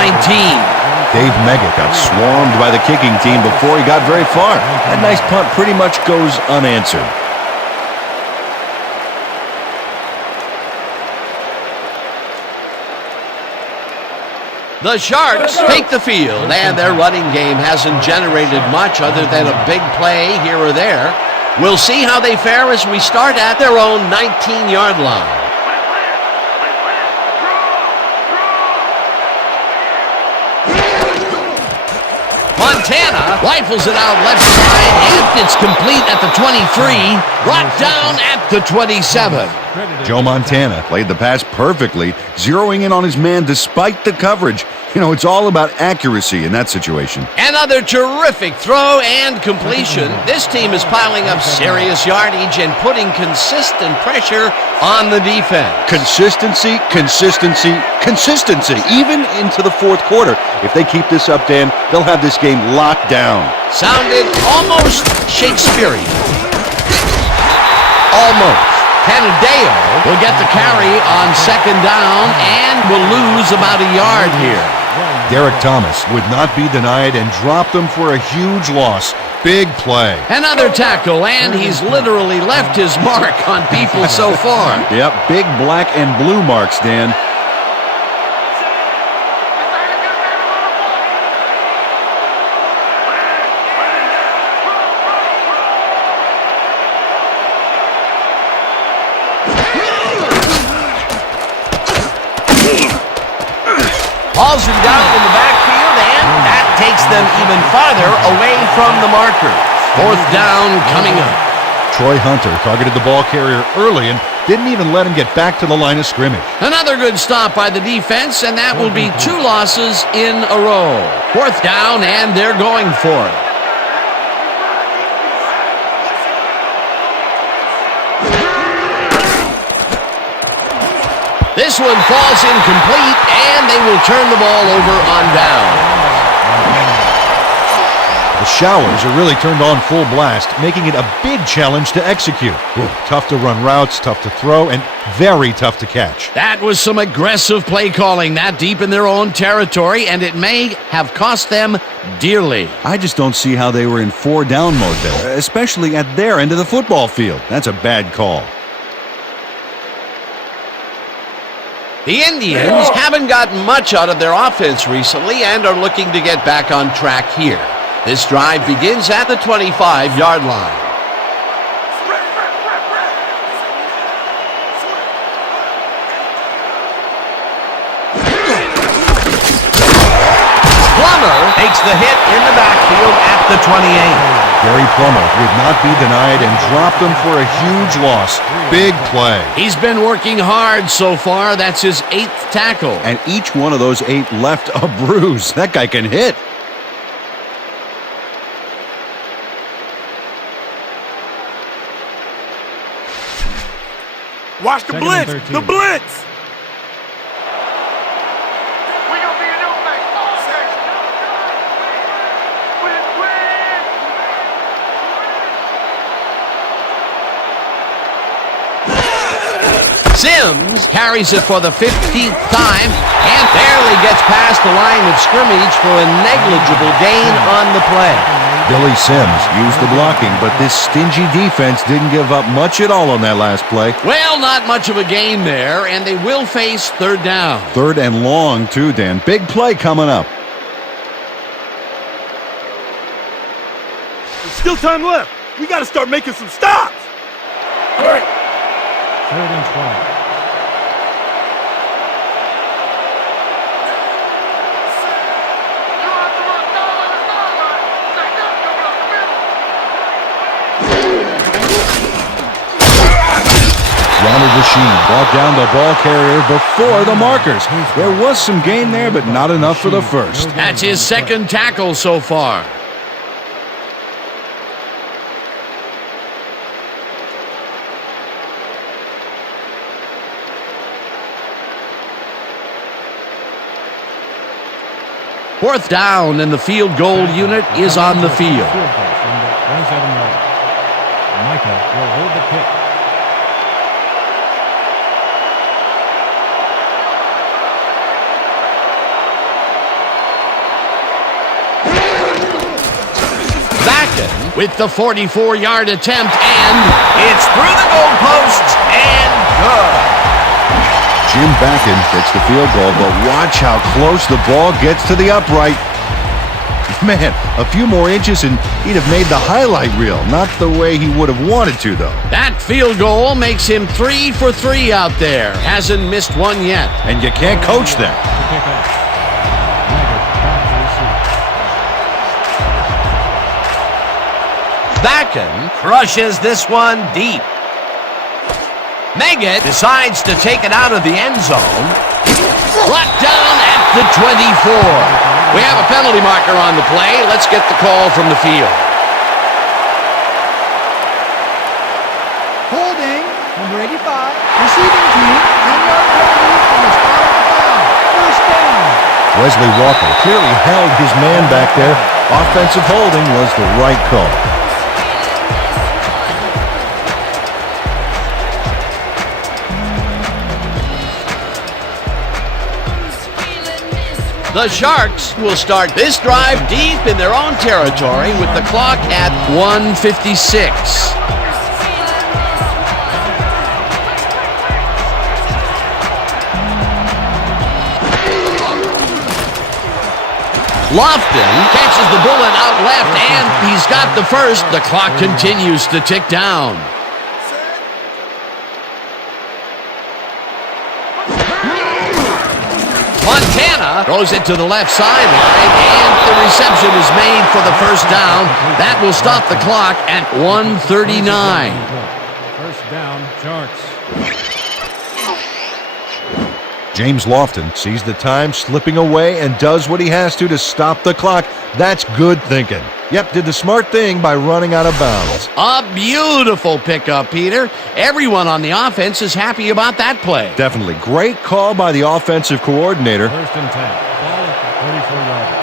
Dave Meggett got swarmed by the kicking team before he got very far. That nice punt pretty much goes unanswered. The Sharks take the field, and their running game hasn't generated much other than a big play here or there. We'll see how they fare as we start at their own 19-yard line. Montana rifles it out left side, and it's complete at the 23, brought down at the 27. Joe Montana played the pass perfectly, zeroing in on his man despite the coverage. You know, it's all about accuracy in that situation. Another terrific throw and completion. This team is piling up serious yardage and putting consistent pressure on the defense. Consistency, consistency, consistency, even into the fourth quarter. If they keep this up, Dan, they'll have this game locked down. Sounded almost Shakespearean. Almost. Canadeo will get the carry on second down and will lose about a yard here. Derek Thomas would not be denied and dropped them for a huge loss. Big play. Another tackle, and he's literally left his mark on people so far. Yep, big black and blue marks, Dan. Hauls him down in the backfield, and that takes them even farther away from the marker. Fourth down coming up. Troy Hunter targeted the ball carrier early and didn't even let him get back to the line of scrimmage. Another good stop by the defense, and that will be 2 losses in a row. Fourth down, and they're going for it. This one falls incomplete, and they will turn the ball over on down. The Showers are really turned on full blast, making it a big challenge to execute. Ooh, tough to run routes, tough to throw, and very tough to catch. That was some aggressive play calling that deep in their own territory, and it may have cost them dearly. I just don't see how they were in 4-down mode there, especially at their end of the football field. That's a bad call. The Indians haven't gotten much out of their offense recently and are looking to get back on track here. This drive begins at the 25-yard line. Plummer takes the hit in the backfield at the 28. Gary Plummer would not be denied and dropped them for a huge loss. Big play. He's been working hard so far. That's his 8th tackle. And each one of those 8 left a bruise. That guy can hit. Watch the blitz. The blitz. Sims carries it for the 15th time and barely gets past the line of scrimmage for a negligible gain on the play. Billy Sims used the blocking, but this stingy defense didn't give up much at all on that last play. Well, not much of a gain there, and they will face third down. Third and long, too, Dan. Big play coming up. There's still time left. We got to start making some stops. All right. 3rd and 12. Ronald Rashid brought down the ball carrier before the markers. There was some gain there, but not enough for the first. That's his 2nd tackle so far. Fourth down, and the field goal unit is on the field. Micah will hold the kick. Vacken with the 44-yard attempt, and it's through the goalposts and good. Jim Backen gets the field goal, but watch how close the ball gets to the upright. Man, a few more inches and he'd have made the highlight reel. Not the way he would have wanted to, though. That field goal makes him 3 for 3 out there. Hasn't missed one yet. And you can't coach that. To kick off. Maggott back to receive. Vacken crushes this one deep. Maggott decides to take it out of the end zone. Brought down at the 24. We have a penalty marker on the play. Let's get the call from the field. Holding, number 85, receiving team, 10-yard penalty from the spot of the foul. First down. Wesley Walker clearly held his man back there. Offensive holding was the right call. The Sharks will start this drive deep in their own territory with the clock at 1:56. Lofton catches the bullet out left, and he's got the first. The clock continues to tick down. Montana throws it to the left sideline, and the reception is made for the first down. That will stop the clock at 1:39. First down, Sharks. James Lofton sees the time slipping away and does what he has to stop the clock. That's good thinking. Yep, did the smart thing by running out of bounds. A beautiful pickup, Peter. Everyone on the offense is happy about that play. Definitely. Great call by the offensive coordinator. First and 10. Ball at the 34-yard line.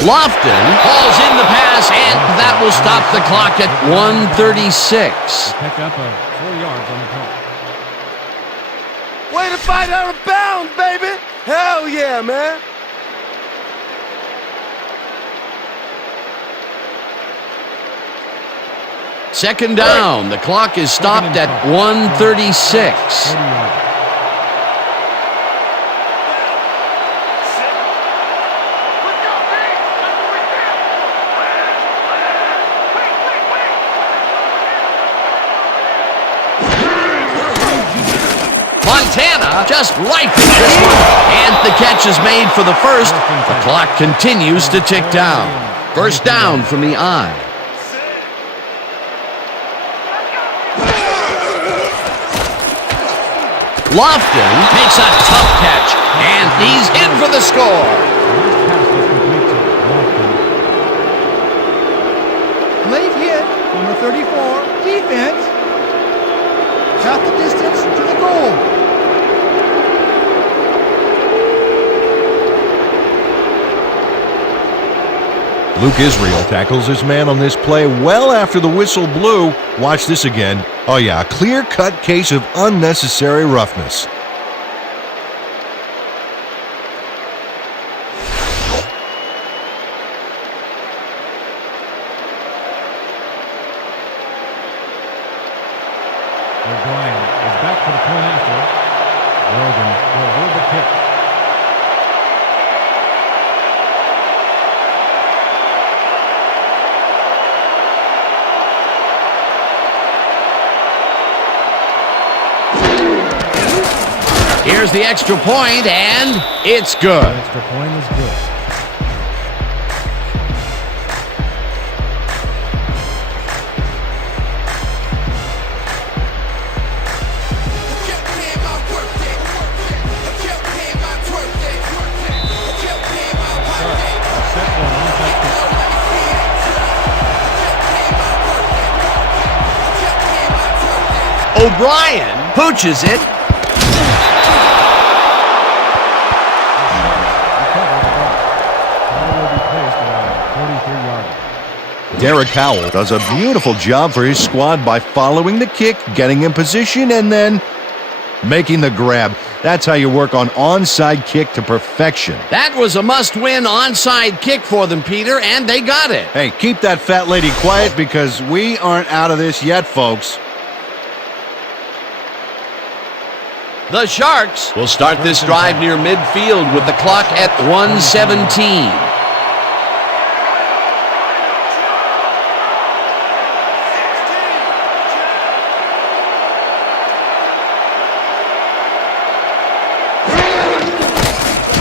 Lofton hauls in the pass, and that will stop the clock at 1:36. Pick up of 4 yards on the play. Way to fight out of bounds, baby! Hell yeah, man! Second down. The clock is stopped at 1:36. 30 yards. Montana just rifles this one, and the catch is made for the first. The clock continues to tick down. First down from the eye. Lofton makes a tough catch, and he's in for the score. Late hit, number 34, defense. Half the distance to the goal. Luke Israel tackles his man on this play well after the whistle blew. Watch this again. Oh yeah, a clear-cut case of unnecessary roughness. O'Brien is back for the point after. Logan will hold the kick. Here's the extra point, and it's good. The extra point is good. O'Brien pooches it. Derek Howell does a beautiful job for his squad by following the kick, getting in position, and then making the grab. That's how you work on onside kick to perfection. That was a must-win onside kick for them, Peter, and they got it. Hey, keep that fat lady quiet because we aren't out of this yet, folks. The Sharks will start this drive near midfield with the clock at 1:17.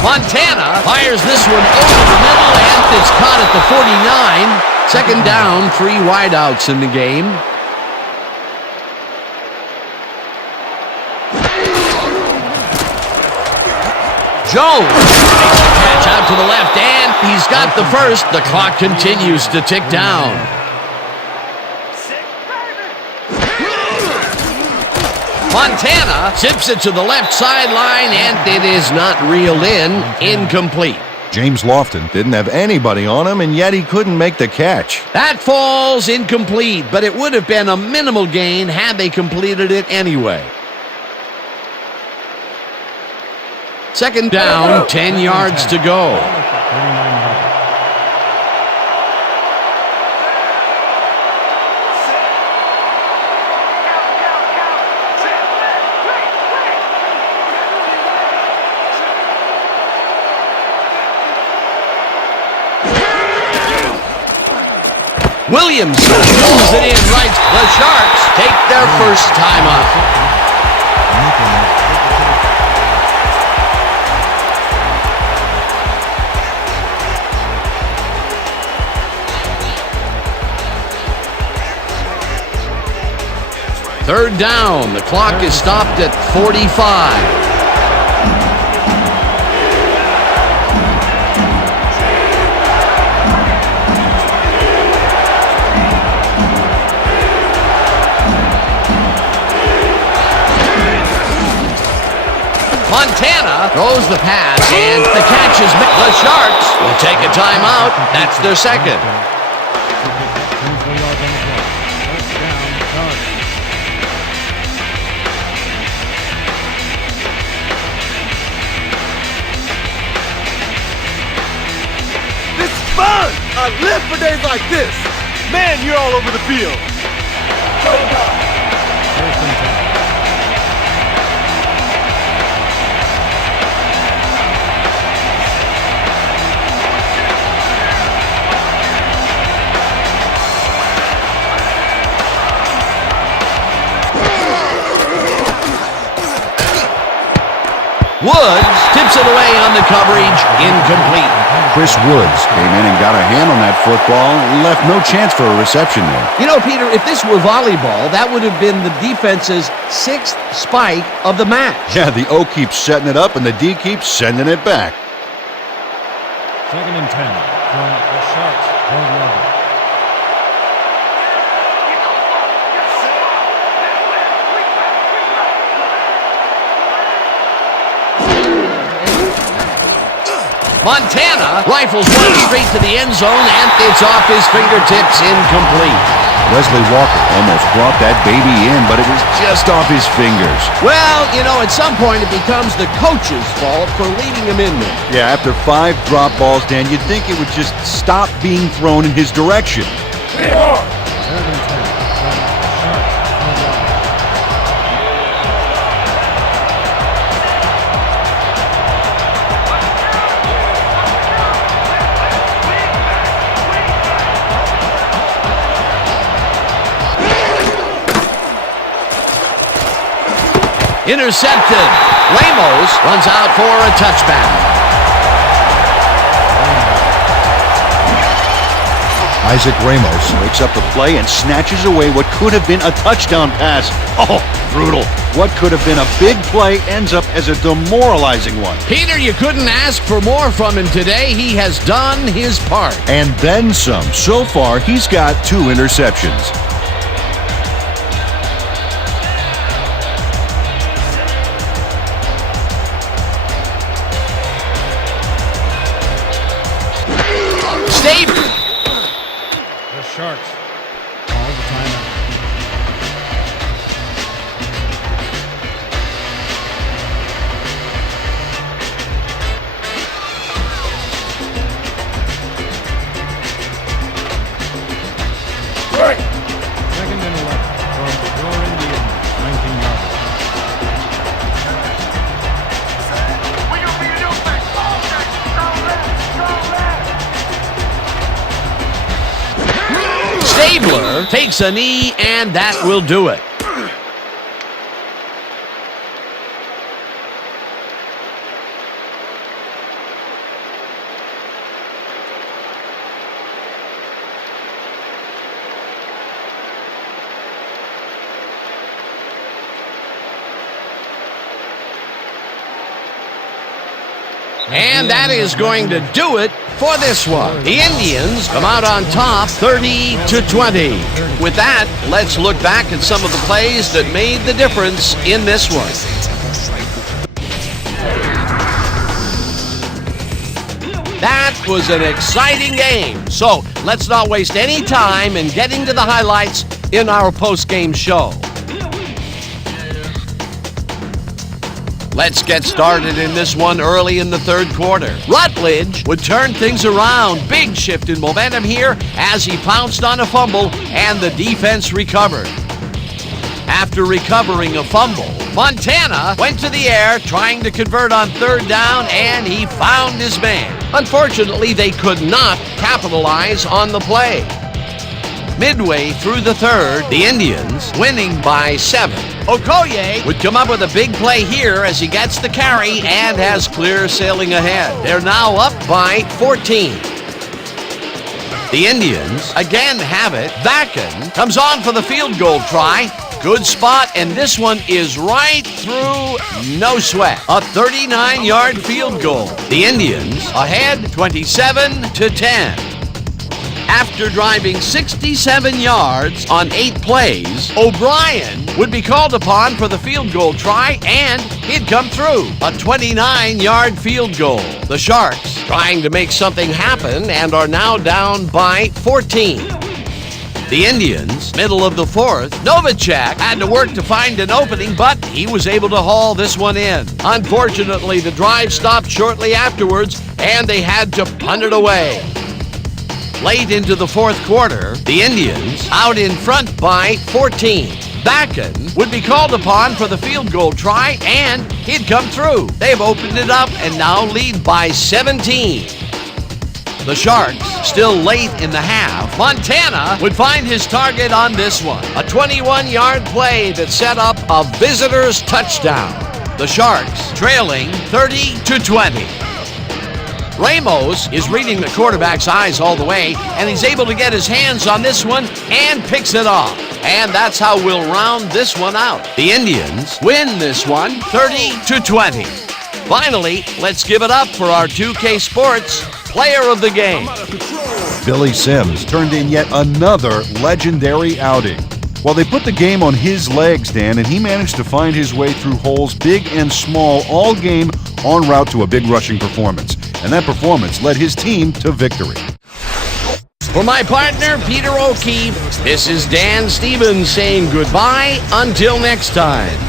Montana fires this one over the middle, and it's caught at the 49. Second down, 3 wideouts in the game. Jones makes the catch out to the left, and he's got the first. The clock continues to tick down. Montana zips it to the left sideline, and it is not reeled in. Incomplete. James Lofton didn't have anybody on him, and yet he couldn't make the catch. That falls incomplete, but it would have been a minimal gain had they completed it anyway. Second down, 10 yards to go. 39 yards. Williams pulls it in right. The Sharks take their first time out. Third down. The clock is stopped at 45. Montana throws the pass, and the catch is made. The Sharks will take a timeout. That's their second. 24 yards on the clock. First down, Sharks. This is fun! I live for days like this! Man, you're all over the field! First and 10. Woods tips it away on the coverage. Incomplete. Chris Woods came in and got a hand on that football and left no chance for a reception there. You know, Peter, if this were volleyball, that would have been the defense's 6th spike of the match. Yeah, the O keeps setting it up and the D keeps sending it back. Second and 10 from the Sharks. Hold level. Montana rifles one straight to the end zone, and it's off his fingertips. Incomplete. Wesley Walker almost brought that baby in, but it was just off his fingers. Well, you know, at some point it becomes the coach's fault for leaving him in there. Yeah, after 5 drop balls, Dan, you'd think it would just stop being thrown in his direction. Third and 10 from the Sharks. Hold level. Intercepted. Ramos runs out for a touchback. Isaac Ramos breaks up the play and snatches away what could have been a touchdown pass. Oh, brutal. What could have been a big play ends up as a demoralizing one. Peter, you couldn't ask for more from him today. He has done his part. And then some. So far, he's got 2 interceptions. The Sharks call the timeout. Second and 11 from your Indians, 19 yards. Stabler takes a knee, and that will do it. And that is going to do it for this one. The Indians come out on top 30-20. With that, let's look back at some of the plays that made the difference in this one. That was an exciting game. So let's not waste any time in getting to the highlights in our post-game show. Let's get started in this one early in the third quarter. Rutledge would turn things around. Big shift in momentum here as he pounced on a fumble and the defense recovered. After recovering a fumble, Montana went to the air trying to convert on third down, and he found his man. Unfortunately, they could not capitalize on the play. Midway through the third, the Indians winning by 7. Okoye would come up with a big play here as he gets the carry and has clear sailing ahead. They're now up by 14. The Indians again have it. Vacken comes on for the field goal try. Good spot, and this one is right through, no sweat. A 39-yard field goal. The Indians ahead 27-10. After driving 67 yards on 8 plays, O'Brien would be called upon for the field goal try, and he'd come through. A 29-yard field goal. The Sharks trying to make something happen and are now down by 14. The Indians, middle of the fourth, Novacek had to work to find an opening, but he was able to haul this one in. Unfortunately, the drive stopped shortly afterwards, and they had to punt it away. Late into the fourth quarter, the Indians out in front by 14. Vacken would be called upon for the field goal try, and he'd come through. They've opened it up and now lead by 17. The Sharks still late in the half. Montana would find his target on this one. A 21-yard play that set up a visitor's touchdown. The Sharks trailing 30-20. Ramos is reading the quarterback's eyes all the way, and he's able to get his hands on this one and picks it off. And that's how we'll round this one out. The Indians win this one 30-20. Finally, let's give it up for our 2K Sports Player of the Game. Billy Sims turned in yet another legendary outing. Well, they put the game on his legs, Dan, and he managed to find his way through holes big and small all game en route to a big rushing performance. And that performance led his team to victory. For my partner, Peter O'Keefe, this is Dan Stevens saying goodbye until next time.